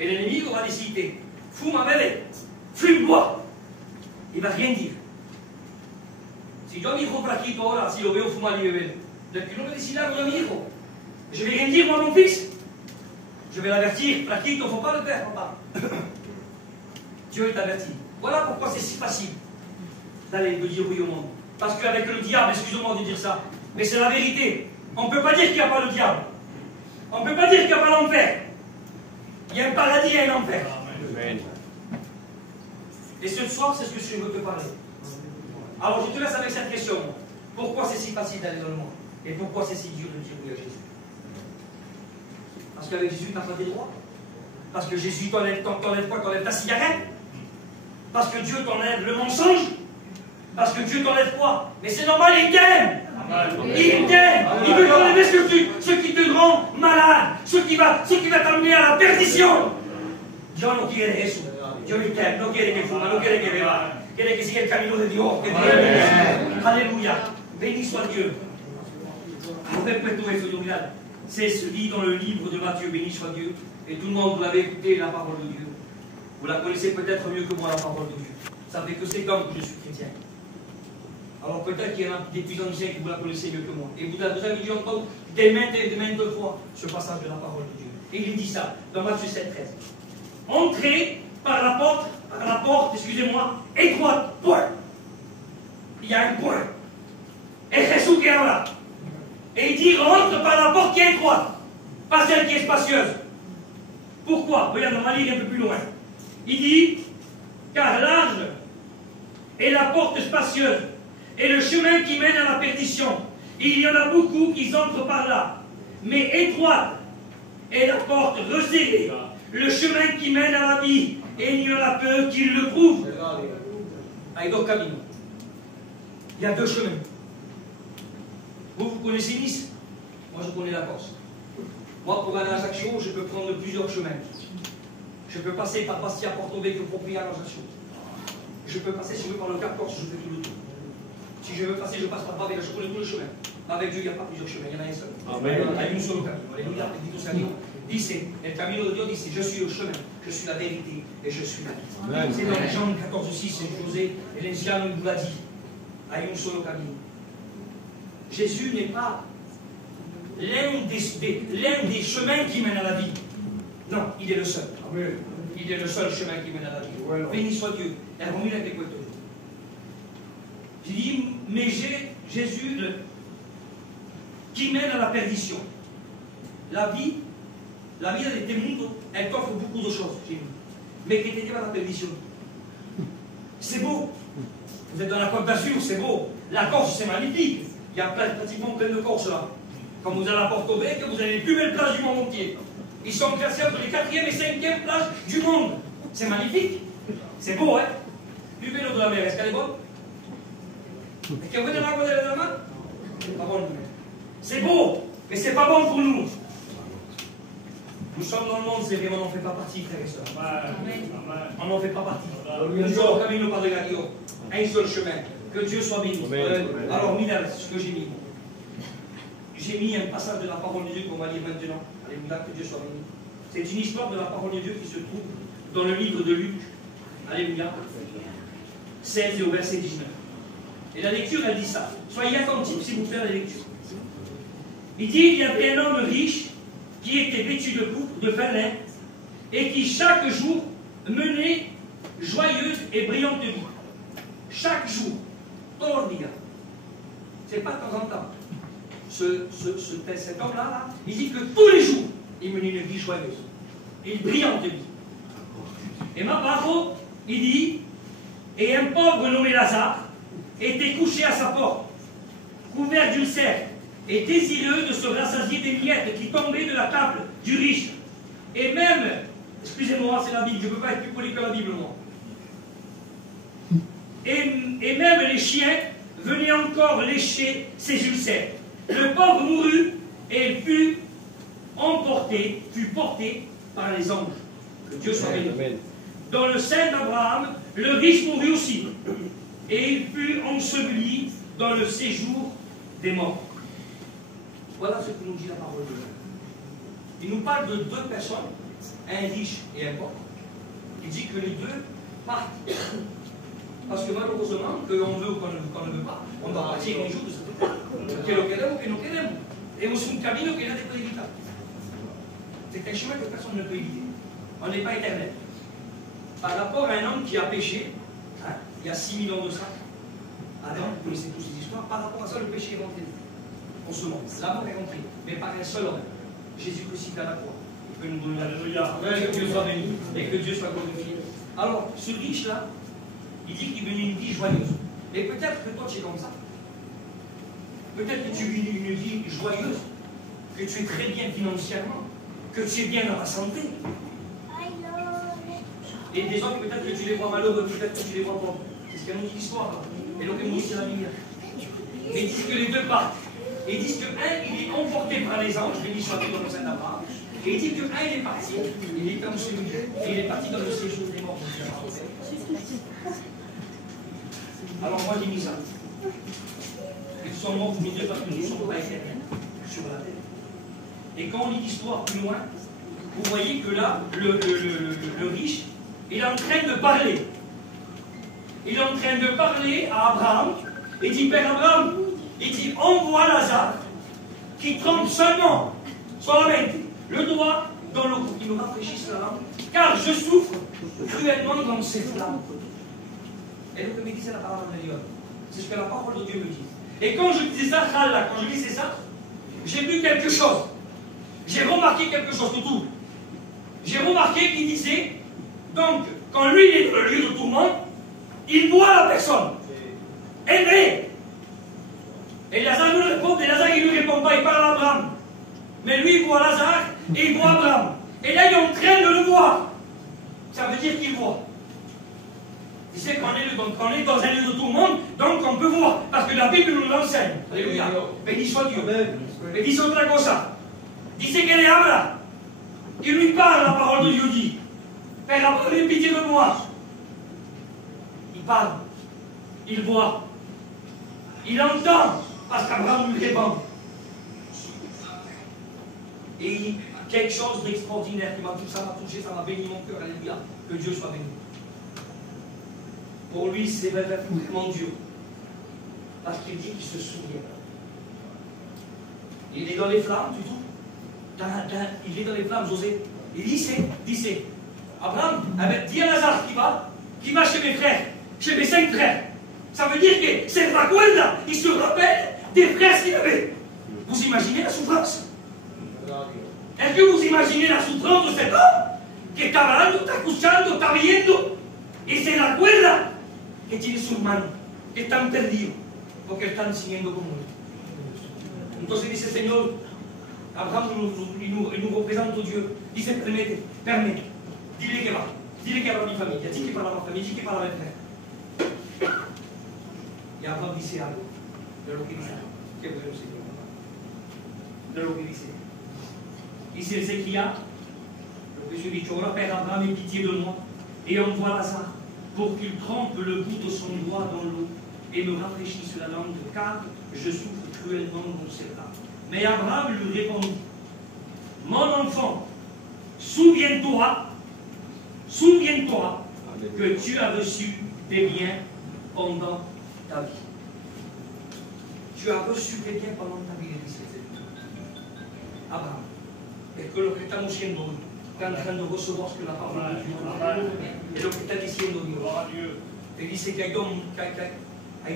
Et l'ennemi aura décidé, fuma bébé, fume-bois. Il ne va rien dire. Si yo mi hijo flaquito ahora, si lo veo fumar y beber, de que no me decida algo de mi hijo, je vais rien dire moi à mon fils. Je vais l'avertir, flaquito, il ne faut pas le faire, papa. Dieu est averti. Voilà pourquoi c'est si facile d'aller de dire oui au monde. Parce qu'avec le diable, excusez-moi de dire ça, mais c'est la vérité. On ne peut pas dire qu'il n'y a pas le diable. On ne peut pas dire qu'il n'y a pas l'enfer. Il y a un paradis et un enfer. Amen. Et ce soir, c'est ce que je veux te parler. Alors je te laisse avec cette question. Pourquoi c'est si facile d'aller dans le monde? Et pourquoi c'est si dur de dire oui à Jésus? Parce qu'avec Jésus, tu n'as pas des droits. Parce que Jésus t'enlève quoi? T'enlève ta cigarette. Parce que Dieu t'enlève le mensonge. Parce que Dieu t'enlève quoi? Mais c'est normal, il t'aime. Il t'aime. Il veut t'enlever ce qui te rend malade, ce qui va t'amener à la perdition. Dieu no quiere eso. Dieu t'aime. No quiere que fuma, no quiere que beba. Quiere que siga el camino de Dios. Alléluia. Béni soit Dieu. C'est celui dans le livre de Matthieu, béni soit Dieu. Et tout le monde, vous l'avez écouté, la parole de Dieu. Vous la connaissez peut-être mieux que moi, la parole de Dieu. Ça fait que 5 ans que je suis chrétien. Alors peut-être qu'il y en a des plus anciens que vous la connaissez mieux que moi. Et vous avez dû entendre des maintes fois ce passage de la parole de Dieu. Et il dit ça, dans Matthieu 7, 13. Entrez par la porte, excusez-moi, étroite, point. Il y a un point. Et Jésus qui est là. Et il dit, rentre par la porte qui est étroite, pas celle qui est spacieuse. Pourquoi? Regarde, on va lire un peu plus loin. Il dit, car large est la porte spacieuse, et le chemin qui mène à la perdition. Il y en a beaucoup qui entrent par là. Mais étroite est la porte resserrée, le chemin qui mène à la vie, et il y en a peu qui le trouvent. Hay dos caminos. Il y a deux chemins. Vous connaissez Nice? Moi, je connais la Corse. Moi, pour aller à Ajaccio, je peux prendre plusieurs chemins. Je peux passer par Bastia, Porto Vecchio, Popia, Ajaccio. Je peux passer, si je veux, par le Cap Corse, je fais tout le tour. Si je veux passer, je passe par Pavega, je connais tous les chemins. Avec Dieu, il n'y a pas plusieurs chemins, il y en a un seul. Amen. Il y a un seul camino. Alléluia. Dice, le camino de Dieu dit, je suis le chemin, je suis la vérité et je suis la vie. C'est dans Jean 14, 6, José, et l'ancien nous l'a dit. Il y a un seul camino. Jésus n'est pas l'un des chemins qui mènent à la vie. Non, il est le seul. Amen. Il est le seul chemin qui mène à la vie. Bueno. Béni soit Dieu. J'ai dit, mais Jésus qui mène à la perdition. La vie de este mundo, elle t'offre beaucoup de choses, mais qui te lleva à la perdition. C'est beau. Vous êtes dans la Côte d'Azur, c'est beau. La Corse, c'est magnifique. Il y a pratiquement plein de Corses là. Quand vous allez à Porto Vecchio, vous avez les plus belles plages du monde entier. Ils sont classés entre les 4e et 5e plages du monde. C'est magnifique. C'est beau, hein? Buvez l'eau de la mer, est-ce qu'elle est bonne? Est-ce que vous avez l'agua de la mer? Pas bonne. C'est beau, mais c'est pas bon pour nous. Nous sommes dans le monde, c'est vrai, on n'en fait pas partie, frères et sœurs. On n'en fait pas partie. Un seul camino par Dios, un seul chemin. Que Dieu soit béni. Alors, Mina, ce que j'ai mis. J'ai mis un passage de la parole de Dieu qu'on va lire maintenant. Alléluia, que Dieu soit béni. C'est une histoire de la parole de Dieu qui se trouve dans le livre de Luc. Alléluia. 16 et au verset 19. Et la lecture, elle dit ça. Soyez attentifs si vous faites la lecture. Il dit, il y avait un homme riche qui était vêtu de fin lin et qui chaque jour menait joyeuse et brillante vie. Chaque jour, todo el día. C'est pas de temps en temps. Cet homme-là, il dit que tous les jours, il menait une vie joyeuse et une brillante vie. Et Mapacho, il dit, et un pauvre nommé Lazare était couché à sa porte, couvert d'ulcères et désireux de se rassasier des miettes qui tombaient de la table du riche. Et même, excusez-moi, c'est la Bible, je ne peux pas être plus poli que la Bible, moi. Et même les chiens venaient encore lécher ses ulcères. Le pauvre mourut et fut porté par les anges. Que Dieu soit béni. Dans le sein d'Abraham, le riche mourut aussi. Et il fut enseveli dans le séjour des morts. Voilà ce que nous dit la parole de Dieu. Il nous parle de deux personnes, un riche et un pauvre. Il dit que les deux partent. Parce que malheureusement, qu'on veut ou qu'on ne veut pas, on va partir un jour de cette terre. Que lo queremos, que no queremos. Hemos un camino que nadie peut éviter. C'est un chemin que personne ne peut éviter. On n'est pas éternel. Par rapport à un homme qui a péché, hein, il y a 6 000 ans de ça, Adam, vous connaissez tous ces histoires, par rapport à ça, le péché est rentré en ce monde. La mort est rentrée, mais par un seul homme, Jésus crucifié à la croix. Que nous donnons l'alléluia, que Dieu soit béni et que Dieu soit glorifié. Alors, ce riche-là, il dit qu'il menait une vie joyeuse. Et peut-être que toi, tu es comme ça. Peut-être que tu vis une vie joyeuse, que tu es très bien financièrement, que tu es bien dans la santé. Et des autres, peut-être que tu les vois malheureux, peut-être que tu les vois pauvres. C'est ce qu'il nous dit l'histoire. Et donc, nous dit c'est la lumière. Et ils disent que les deux partent. Et ils disent que un, il est emporté par les anges, béni soit Dieu dans le sein d'Abraham. Et ils disent que un, il est parti, il est comme celui, et il est parti dans le séjour des morts. Alors moi j'ai mis ça. Ils sont morts tous les deux parce que nous ne sommes pas éternels sur la terre. Et quand on lit l'histoire plus loin, vous voyez que là, le riche, il est en train de parler. Il est en train de parler à Abraham. Il dit, Père Abraham, il dit, envoie Lazare qui trempe seulement, solamente, le doigt dans l'eau pour qu'il me rafraîchisse la langue, car je souffre cruellement dans ces flammes. Et donc, me disait la parole de Dieu. C'est ce que la parole de Dieu me dit. Et quand je disais ça, quand je lisais ça, j'ai vu quelque chose. J'ai remarqué quelque chose de tout. J'ai remarqué qu'il disait, donc, quand lui il est dans le lieu de tourment, il voit la personne. Aimé. Et Lazare nous répond, et Lazare il ne lui répond pas, il parle à Abraham. Mais lui il voit Lazare et il voit Abraham. Et là il est en train de le voir. Ça veut dire qu'il voit. Tu sais qu'on est dans un lieu de tourment, donc on peut voir. Parce que la Bible nous l'enseigne. Alléluia. Béni soit Dieu. Mais dis otra cosa. Dice que le habla. Il lui parle, la parole de Dieu dit. Père Abraham, aie pitié de moi. Il parle. Il voit. Il entend. Parce qu'Abraham lui répond. Et quelque chose d'extraordinaire qui m'a touché, ça m'a béni mon cœur. Alléluia. Que Dieu soit béni. Pour lui, c'est vraiment dur. Parce qu'il dit qu'il se souvient. Il est dans les flammes, du tout. Il est dans les flammes, José. Il dit, Abraham, dis à Lazare qui va chez mes frères, chez mes 5 frères. Ça veut dire que c'est la cuerda. Il se rappelle des frères qu'il avait. Vous imaginez la souffrance? Est-ce que vous imaginez la souffrance de cet homme que está hablando, está escuchando, está viendo? Y se la cuerda que tiene sus manos, que están perdidos, porque están siguiendo como él. Entonces dice el Señor, Abraham nous représente Dieu, dice permette, dile que va, dile que habla mi familia, dile que para ma familia, dile que para mes frères. Y Abraham dice algo, de lo que dice, que bueno Señor, de lo que dice. Dice Ézéchias, lo que je dis ahora, Père Abraham, aie pitié de moi, et envoie Lazare pour qu'il trempe le bout de son doigt dans l'eau et me rafraîchisse la langue, car je souffre cruellement dans ces flammes. Mais Abraham lui répondit, mon enfant, souviens-toi que tu as reçu des biens pendant ta vie. Tu as reçu des biens pendant ta vie, dice Abraham. Es que lo que estamos siendo hoy. tu es en train de recevoir ce que la parole de Dieu te dit. Et lo que está diciendo Dios. Te dice que hay dos caminos. Y hay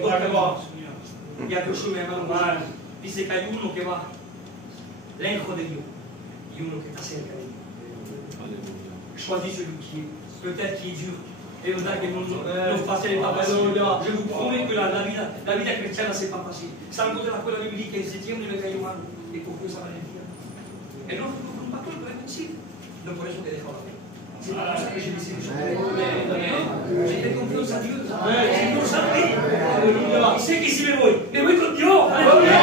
dos caminos. Dice que hay uno que va lejos de Dios y uno que está cerca de Dios. Choisis celui qui est, peut-être qui est dur. Es verdad que no es fácil, pas facile. Je vous promets que la vida cristiana c'est pas facile. Salgo de la escuela bíblica en septiembre y me cayó mal. Y cogió esa valentía. El no fue un pastor, pero es vencido. No por eso que he dejado la fe. C'est pas pour ça que j'ai laissé les choses. J'ai fait confiance à Dieu. J'ai confiance à lui. Il sait qu'ici me voy con Dios. Alléluia.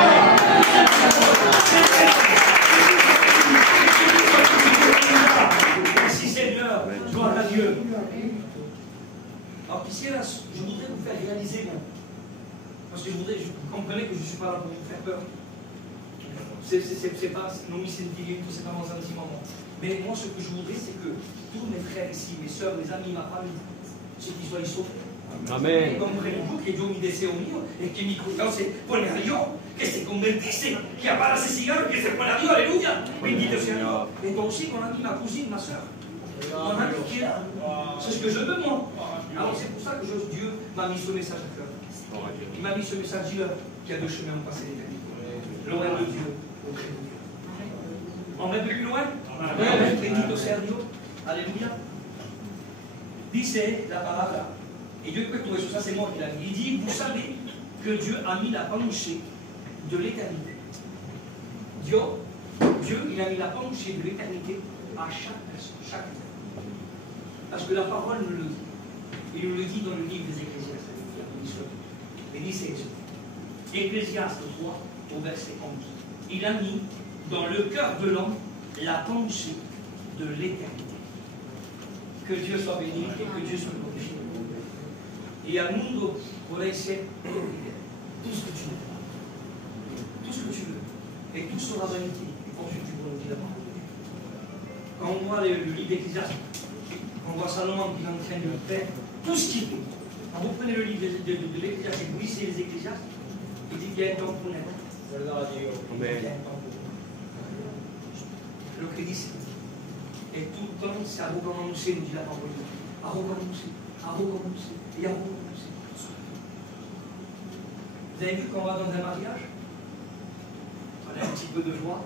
Merci Seigneur. Gloire à Dieu. Alors je voudrais vous faire réaliser, parce que vous comprenez que je ne suis pas là pour vous faire peur. C'est pas non mi sentimiento, c'est pas mon sentiment. Mais moi, ce que je voudrais, c'est que tous mes frères ici, mes soeurs, mes amis, ma famille, ceux qui soient sauvés, Amén. comprenez-vous que Dios mi deseo mío es que mi corazón se pone a Dios, que se convertisse, que apaga ese cigarro, que se pone a Dios, aleluya. Bendito sea Dios. Et toi aussi, mon ami, ma cousine, ma soeur, mon ami qui est là, c'est ce que je veux, moi. Alors c'est pour ça que Dieu m'a mis ce message à cœur. Il m'a mis ce message là qui a deux chemins pour passer l'éternité. Loin de Dieu, auprès de Dieu. On va plus loin. Bendito sea Dios. Alléluia. Dice la palabra. Et Dieu peut trouver ça, c'est moi qui l'a dit. Il dit, vous savez que Dieu a mis la pensée de l'éternité. Dieu, il a mis la pensée de l'éternité à chaque personne, chaque personne. Parce que la parole nous le dit. Il nous le dit dans le livre des Ecclésiastes. Il dit c'est Ecclésiaste 3 au verset 11. Il a mis dans le cœur de l'homme la pensée de l'éternité. Que Dieu soit béni et que Dieu soit glorifié. Et al mundo podéis ser tout ce que tu veux. Tout ce que tu veux. Et tout sera vanité. Poursuit tu volonté la parole de Dieu. Quand on voit le livre d'Ecclésiaste, on voit Salomon qui est en train de faire tout ce qu'il fait. Quand vous prenez le livre de l'Ecclésiaste et vous lisez les Ecclésiastes, il dit qu'il y a un temps pour naître. Il y a un temps pour le crédit, et tout le temps, c'est à recommencer, nous dit la parole de Dieu. À recommencer, à recommencer, et à recommencer. Vous avez vu quand on va dans un mariage, on a un petit peu de joie,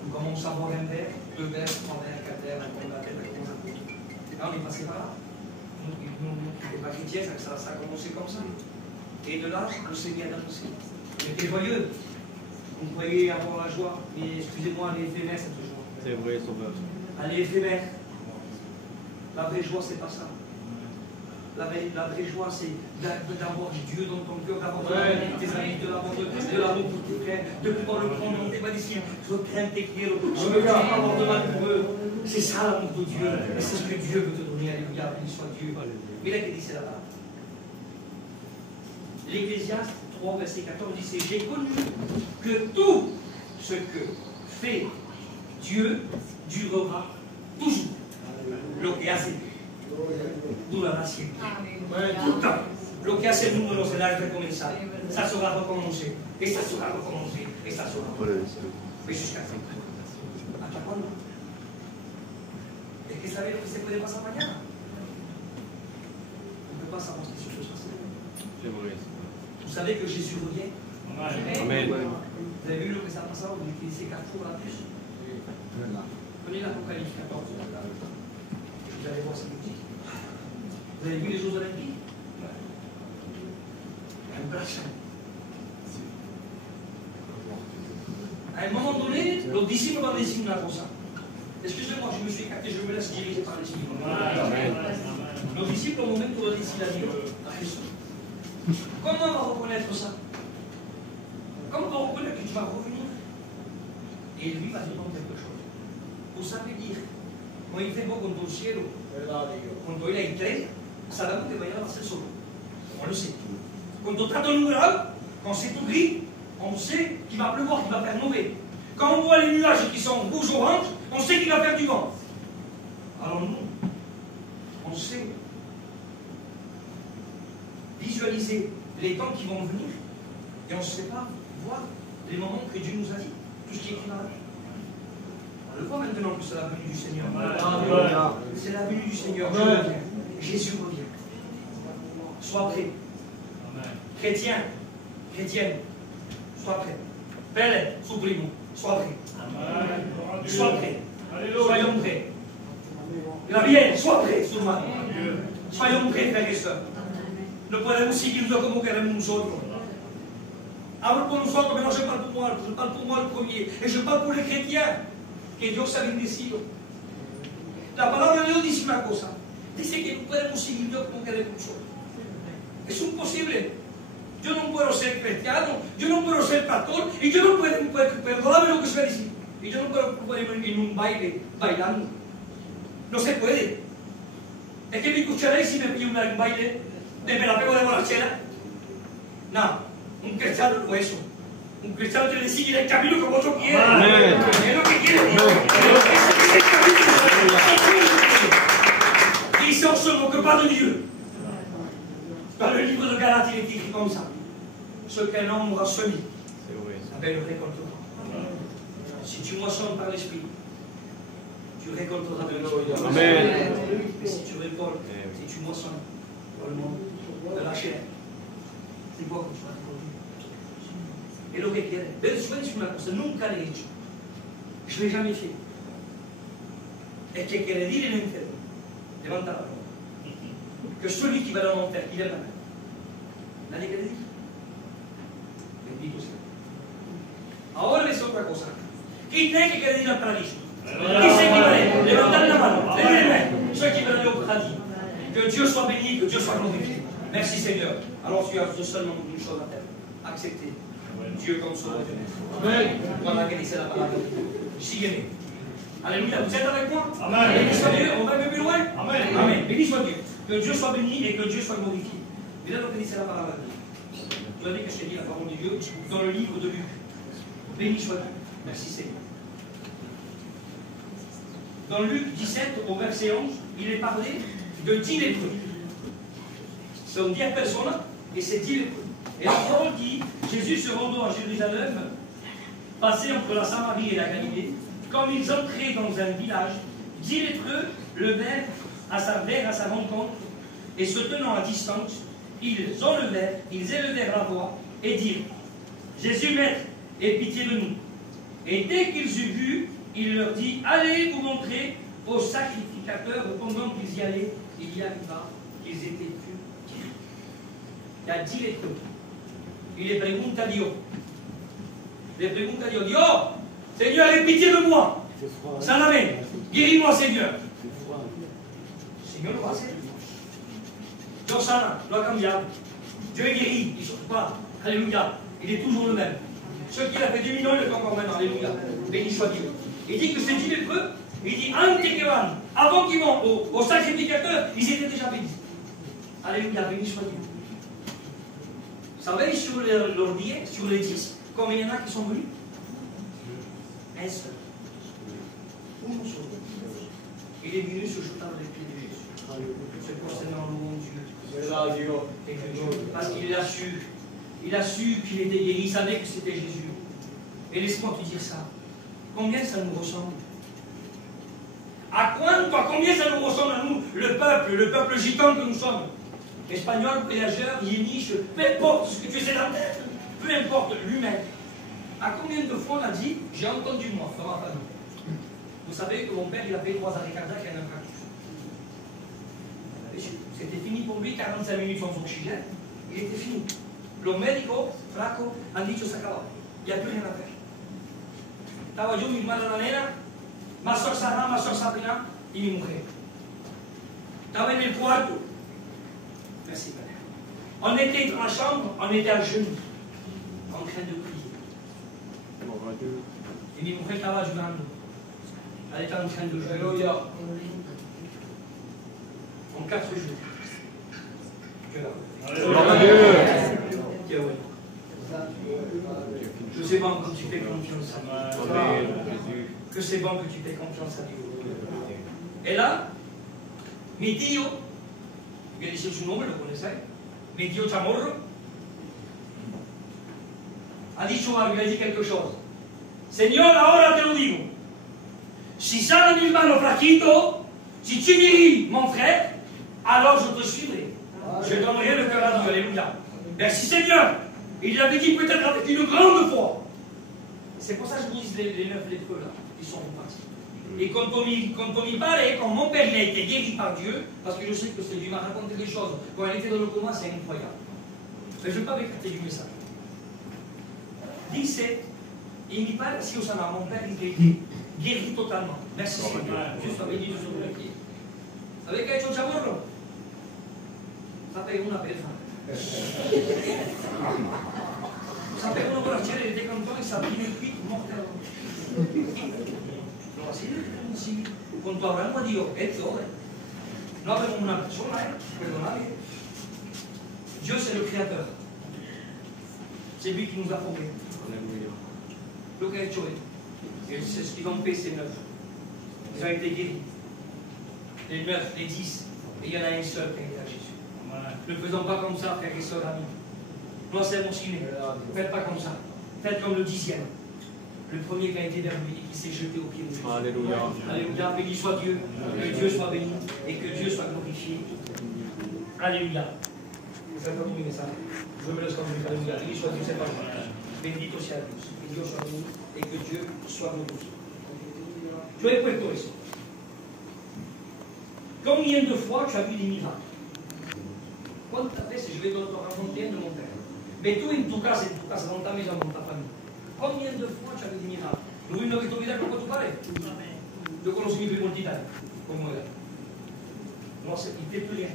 on commence à boire un verre, 2 verres, 3 verres, 4 verres, on va faire là, on est passé par là. Nous qui n'étions pas chrétiens, ça a commencé comme ça. Et de là, on s'est mis à danser. On était joyeux. On croyait avoir la joie. Mais excusez-moi, elle est éphémère cette joie. C'est vrai, Sauveur. Elle est éphémère. La vraie joie, c'est pas ça. La vraie joie, c'est d'avoir Dieu dans ton cœur, d'avoir tes amis, de l'amour pour tes frères, de pouvoir le prendre dans tes pas d'ici. Je crains tes pieds, je ne veux pas avoir de mal pour eux. C'est ça l'amour de Dieu. Et c'est ce que Dieu veut te donner. Alléluia, béni soit Dieu. Mais là, qu'il dit, c'est là-bas. L'Ecclésiaste 3, verset 14 dit, c'est j'ai connu que tout ce que fait Dieu durera toujours. Lo que hace durará siempre. Tout le temps. Lo que hace el mundo no será recomenzar. Ça sera recommencé. Et ça sera recommencé. Et ça sera recommencé. Mais jusqu'à fin. ¿Hasta cuándo? Es que saber lo que se puede pasar mañana. On ne peut pas savoir ce qui se passe. Vous savez que Jésus revient. Amen. Vous avez vu le que ça a passé au lycée Carrefour la puce. Prenez l'Apocalypse 14. Vous allez voir cette boutique. Vous avez vu les Jeux Olympiques? Un blasphème. À un moment donné, los discípulos van a decir una cosa. Excusez-moi, je me suis écarté, je me laisse diriger par les discípulos. Los discípulos, au momento de decir a Dios, a Jesús. Comment on va reconnaître ça? Comment on va reconnaître que tu vas revenir? Et lui va dire quelque chose. Vous savez dire, quand il fait beau contre le ciel, quand il a une trêve, sabemos que mañana va a ser solo. On le sait. Quand on traite un nuage, quand c'est tout gris, on sait qu'il va pleuvoir, qu'il va faire mauvais. Quand on voit les nuages qui sont rouge-orange, on sait qu'il va faire du vent. Alors nous, on sait visualiser les temps qui vont venir et on ne sait pas voir les moments que Dieu nous a dit, tout ce qui est écrit dans la Bible. On le voit maintenant que c'est la venue du Seigneur. Amen. C'est la venue du Seigneur. Amen. Jésus revient. Sois prêt. Chrétien, chrétienne, sois prêt. Père, supprime, sois prêt. Amen. Sois prêt. Alléluia. Soyons prêts. Gabriel, sois prêt, su mano. Soyons prêts, frères et sœurs. No podemos seguirnos como queremos nosotros. Hablo por nosotros, pero no se parle pour moi le premier. Et je parle pour les chrétiens que Dios ha bendecido. La palabra de Dios dice una cosa. Dice que no podemos seguir Dios como queremos nosotros. Es imposible. Yo no puedo ser cristiano, yo no puedo ser pastor, y yo no puedo, perdóname lo que se va a decir, y yo no puedo ponerme en un baile bailando. No se puede. Es que me escucharéis si me pillo un baile, me la pego de borrachera. No, un cristiano no es eso. Un cristiano tiene que seguir el camino como otro quiere. Amén. Es lo que quiere Dios. Es el camino. Ils ne se moquent pas de Dieu. Dans le livre de Galates, il est écrit comme ça. Ce qu'un homme aura semé, le récoltera. Si tu moissonnes par l'esprit, tu récolteras de l'esprit. Amen. Mais si tu récoltes, si tu moissonnes dans le monde de la chair, c'est quoi que tu vas récolter? Et lo que quiere. Pero si es una cosa, nunca le he hecho. Je ne l'ai jamais fait. Es que quiere dire en enfermo, levanta la mano. Que celui qui va dans l'enfer, il est la main. Nadie quiere decir. Bendito sea. Ahora es otra cosa. ¿Quién tiene que querer ir al paraíso? Qui c'est qui va aller? Levantez la mano. Levez les mains. Ceux qui veulent aller au paradis. Que Dieu soit béni, que Dieu soit glorifié. Merci Seigneur. Alors tu as seulement une chose à faire. Accepter Dieu comme sauveur. Voilà que dice la palabra de Dieu. Sígueme. Alléluia. Vous êtes avec moi? Amen. Béni soit Dieu. On va un peu plus loin? Amen. Amen. Béni soit Dieu. Que Dieu soit béni et que Dieu soit glorifié. Mira lo que dice la palabra de Dieu. Vous savez que je t'ai dit la parole de Dieu dans le livre de Luc. Béni soit Dieu. Merci Seigneur. Dans Luc 17, au verset 11, il est parlé de 10 lépreux. Ce sont 10 personnes et c'est 10 lépreux. Et la parole dit, Jésus se rendant à Jérusalem, passait entre la Samarie et la Galilée, comme ils entraient dans un village, 10 lépreux levèrent à sa rencontre, et se tenant à distance, ils élevèrent la voix et dirent, Jésus, Maître, aie pitié de nous. Et dès qu'ils eurent vu, il leur dit, allez vous montrer aux sacrificateurs. Pendant qu'ils y allaient, il y arriva qu'ils étaient plus guéris. Il y a 10 lépreux. Il les pregunta a Dios. Les pregunta a Dios, Dios, Seigneur, aie pitié de moi. Sáname. Guéris-moi, Seigneur. Seigneur lo hace. Dios sana, lo ha cambiado. Dieu est guéri, il ne saute pas. Alléluia. Il est toujours le même. Ce qu'il a fait 2000 ans, il le fait encore maintenant. Alléluia. Béni soit Dieu. Il dit que c'est 10 lépreux. Il dit, avant qu'ils vont au sacrificateur, ils étaient déjà bénis. Alléluia. Béni soit Dieu. Vous savez, sur leurs 10, sur les 10, combien il y en a qui sont venus? Un seul. Uno solo. Il est venu se jeter dans les pieds de Jésus. Se concernant le bon Dieu. Parce qu'il a su. Il a su qu'il était guéri. Il savait que c'était Jésus. Et laisse-moi te dire ça. Combien ça nous ressemble? Combien ça nous ressemble à nous, le peuple gitan que nous sommes? Espagnol, voyageur, yéniche, peu importe ce que tu sais dans la tête, peu importe l'humain. À combien de fois on a dit, j'ai entendu moi, dans ma famille. Vous savez que mon père, il a fait 3 arrêts cardiaques et un infarctus. C'était fini pour lui, 45 minutes sans oxygène. Il était fini. Los médicos, Franco, han dicho se acabó. Il n'y a plus rien à faire. Estaba yo, mi hermana la nena, ma soeur Sarah, ma soeur Sabrina y mi mujer. Estaba en el cuarto. Merci, Père. On était dans la chambre, on était à genoux, en train de prier. Et mi mujer estaba ayudando. Elle était en train de jouer. En 4 jours. Dieu. Que c'est bon que tu fais confiance à Dieu. Que c'est bon que tu fais confiance à Dieu. Et là, mi tío, voy a decir su nombre, lo conocéis, mi tío Chamorro, ha dicho algo, il a dit quelque chose. Señor, ahora te lo digo. si sana mi mano flaquito, si tu guéris mon frère, alors je te suivrai. Je donnerai le cœur à Dieu. Alléluia. Merci Seigneur. Il avait dit peut-être avec une grande foi. C'est pour ça que je vous dis les 9 lépreux là, qui sont repartis. Et quand on y parlait, quand mon père il a été guéri par Dieu, parce que je sais que c'est Dieu m'a raconté des choses, quand il était dans le coma, c'est incroyable. Mais je ne vais pas m'écarter du message. Dice, il me parle si Osana, mon père, il a été guéri totalement. Merci Seigneur. Dieu soit béni de son nom. Vous savez qu'a hecho el chaburro? Se ha pegado una peza. Se ha pegado una borrachera y te cantó y se ha pedido el pito mortal. No, así, cuando hablamos a Dios, esto, no hablamos una persona, perdonadme. Dieu, c'est le Créateur. C'est lui qui nous a formés. Le qu'a hecho él. Et c'est ce qu'ils ont fait, ces 9. Ils ont été guéris. Les 9, les 10. Et il y en a un seul qui a été à Jésus. Ne faisons pas comme ça, frères et sœurs, amis. Moi, c'est mon ciné. Faites pas comme ça. Faites comme le 10e. Le premier qui a été vers lui et qui s'est jeté au pied de Jésus. Alléluia. Alléluia. Béni soit Dieu. Que Dieu soit béni et que Dieu soit glorifié. Alléluia. Vous avez entendu mes messages. Je me laisse comme Dieu. Alléluia. Béni soit Dieu, c'est pas moi. Bendito sea Dios. Que Dieu soit béni et que Dieu soit glorifié. Yo he puesto eso. Combien de fois tu as vu des miracles? ¿Cuántas veces je vais te raconter de mon père? Mais tú en tu casa, dans ta maison, dans ta famille. Combien de fois tu as vu des miracles? ¿No vino visto milagros con tu padre? Yo conocí mi primo en Italia, como era. No sé, il ne fait plus rien.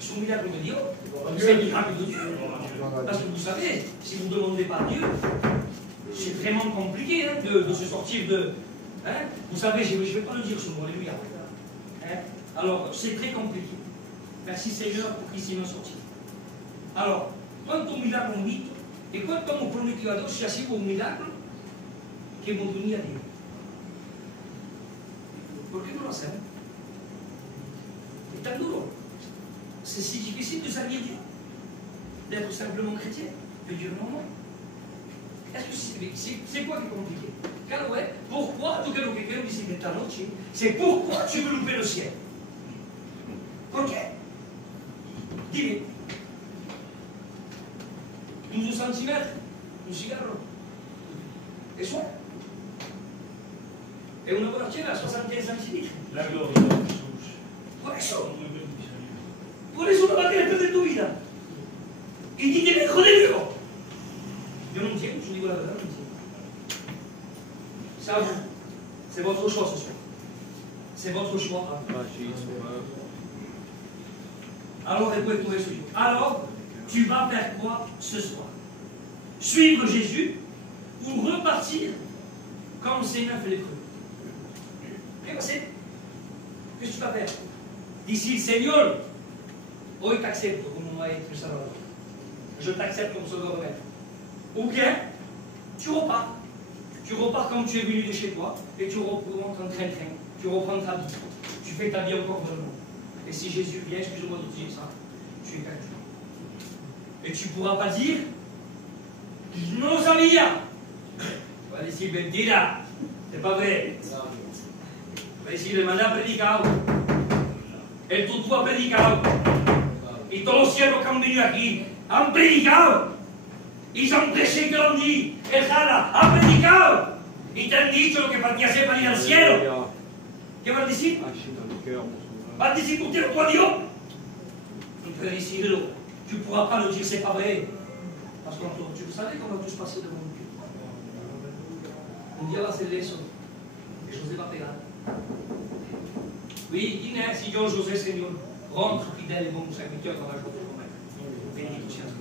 C'est un miracle de Dieu, c'est un miracle de Dieu. Parce que vous savez, si vous ne demandez pas à Dieu, c'est vraiment compliqué hein, de se sortir de. Hein? Vous savez, je ne vais pas le dire ce mot, alléluia. Hein? Alors, c'est très compliqué. Merci Seigneur pour qu'il s'y me sorti. Alors, quanto milagro un mito e quanto hemos prometido a Dios si ha sido un milagro que hemos venido a Dios. ¿Por qué no lo hacemos? Es tan duro. C'est si difficile de servir Dieu, d'être simplement chrétien, de dire non, non. Est-ce que c'est quoi qui est compliqué? Car ouais, pourquoi tu quello che quiero dire questa noche, c'est pourquoi tu veux louper le ciel? Perché? Dis-le. 12 cm, un cigarro. E su? E una borrachera a 61 centilitri. La gloria de Jesús. Por eso no va a querer perder tu vida. Y ti tienes hijo de Dios. Yo no entiendo, yo digo la verdad, no entiendo. Ça, c'est votre choix ce soir. C'est votre choix. Alors, écoute, tout est. Alors, tu vas faire quoi ce soir? Suivre Jésus ou repartir comme ces 9 lépreux? Qu'est-ce que tu vas faire? D'ici, Seigneur, hoy t'accepte comme maître salvador. Je t'accepte comme sauveur maître. Ou bien, tu repars. Tu repars comme tu es venu de chez toi et tu rentres en train-train. Tu reprends ta vie. Tu fais ta vie encore vraiment. Et si Jésus vient, excuse-moi de dire ça, tu es perdu. Et tu ne pourras pas dire, non sabía. Tu vas decir, mentira. C'est pas vrai. Tu vas decir, el maná ha predicado. El tutú ha predicado. Y todos los siervos que han venido aquí han predicado. Ils ont prêché que l'on dit. El Jala ha predicado. Y te han dicho lo que para ti hacer para ir al cielo. ¿Qué vas a decir? ¿Vas a decir pour dire toi Dios? Tu peux decirlo. Tu ne pourras pas le dire, c'est pas vrai. Parce que tu savais qu'on va tous passer devant Dieu. Un día va a hacer eso. Et José va pegar. Oui, Inès, si Dios José, Señor, rentre fidèle et bon serviteur dans la joie de ton maître. Bendito seas.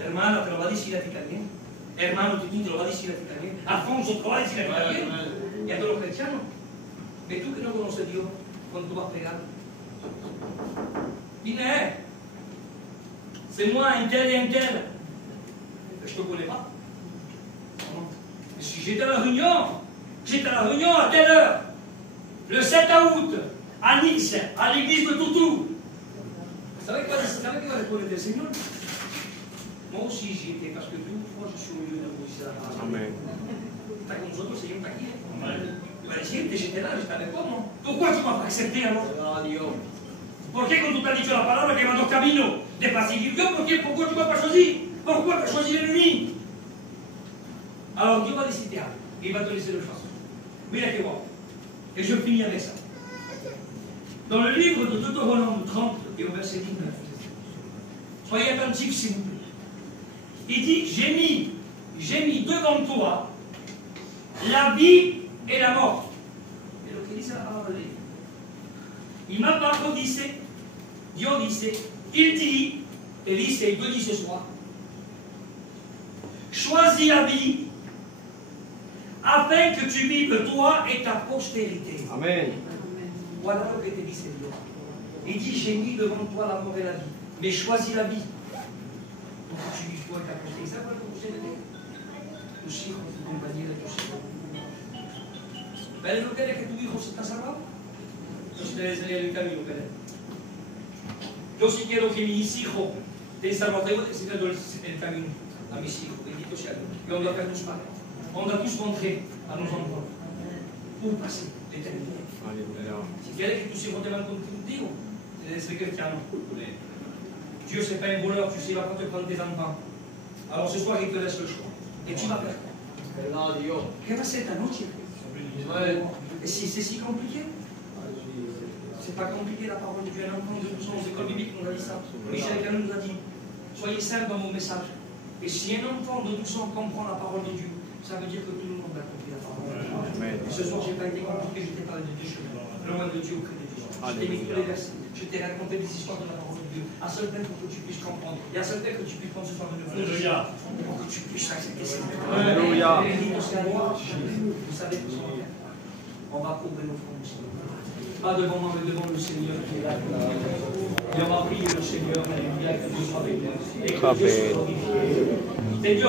Hermana, te lo va a decir a ti también. Hermano, te lo va a decir a ti también. Alfonso, te lo va a decir a ti también. Y a todos los cristianos. Mais tú que no conoces a Dios, cuando tú vas a pegar. Inès, c'est moi, un tel et un tel. Je ne te connais pas. Si j'étais à la réunion à telle heure, le 7 août, à Nice, à l'église de Toutou. Vous savez quoi va répondre le Seigneur? Moi aussi j'y étais, parce que 12 fois je suis au milieu de vous. Amen. Está con nosotros, el Señor está aquí. Va decir, j'étais là, j'étais avec toi, non? Pourquoi tu m'as pas accepté alors? Pourquoi quand tu t'as dit la parole que va dans le camino de pacificio, pourquoi tu m'as pas choisi? Pourquoi tu as choisi l'ennemi? Alors Dieu va décider, il va te laisser le choix. Mira que bon. Et je finis avec ça. Dans le livre de Deutéronome 30 et au verset 19, soyez attentifs s'il vous plaît. Il dit, j'ai mis devant toi la vie et la mort. Et lo que dice la parole de Dieu. Il m'a pas dit, Dieu dit, il dit, et dice, il te dit ce soir, choisis la vie afin que tu vives toi et ta postérité. Amen. Voilà ce que te dit Dieu. Il dit, j'ai mis devant toi la mort et la vie, mais choisis la vie. Pour que tu vives toi et ta postérité. Ça va le postérité. Tus hijos, tu compañero, tus hijos. ¿Ves lo que es que tu hijo se está salvado? Entonces te enseñaré el camino que es. Yo si quiero que mis hijos estén salvados, tengo que enseñar el camino a mis hijos. Bendito sea Dios. Y on doit faire tous pareil. On doit tous montrer à nos enfants pour passer l'éternité. Si quieres que tus hijos te van contigo, tienes que ser cristiano. Dieu, c'est pas un voleur, tu sais, il va pas te prendre tes enfants. Alors ce soir, il te laisse le choix. Et tu vas faire quoi? ¿Qué va a ser esta noche? C'est si compliqué? C'est pas compliqué la parole de Dieu. Un enfant de 12 ans, c'est comme biblique, on a dit ça. Michel Canon nous a dit, soyez simples dans mon message. Et si un enfant de 12 ans comprend la parole de Dieu, ça veut dire que tout le monde a compris la parole de Dieu. Et ce soir, je n'ai pas été compliqué, je t'ai parlé de deux chemins. Loin de Dieu, auprès de Dieu. Je t'ai mis tous les versets. Je t'ai raconté des histoires de la parole de Dieu. À seul temps pour que tu puisses comprendre. Et à seul temps que tu puisses prendre ce soir de nous. Pour que tu puisses accepter cette parole. Alléluia. Vous savez que on va couvrir nos fronts. Pas devant moi, mais devant le Seigneur qui est là. Et on va prier le Seigneur, alléluia, que Dieu soit avec nous. Et que Dieu soit glorifié.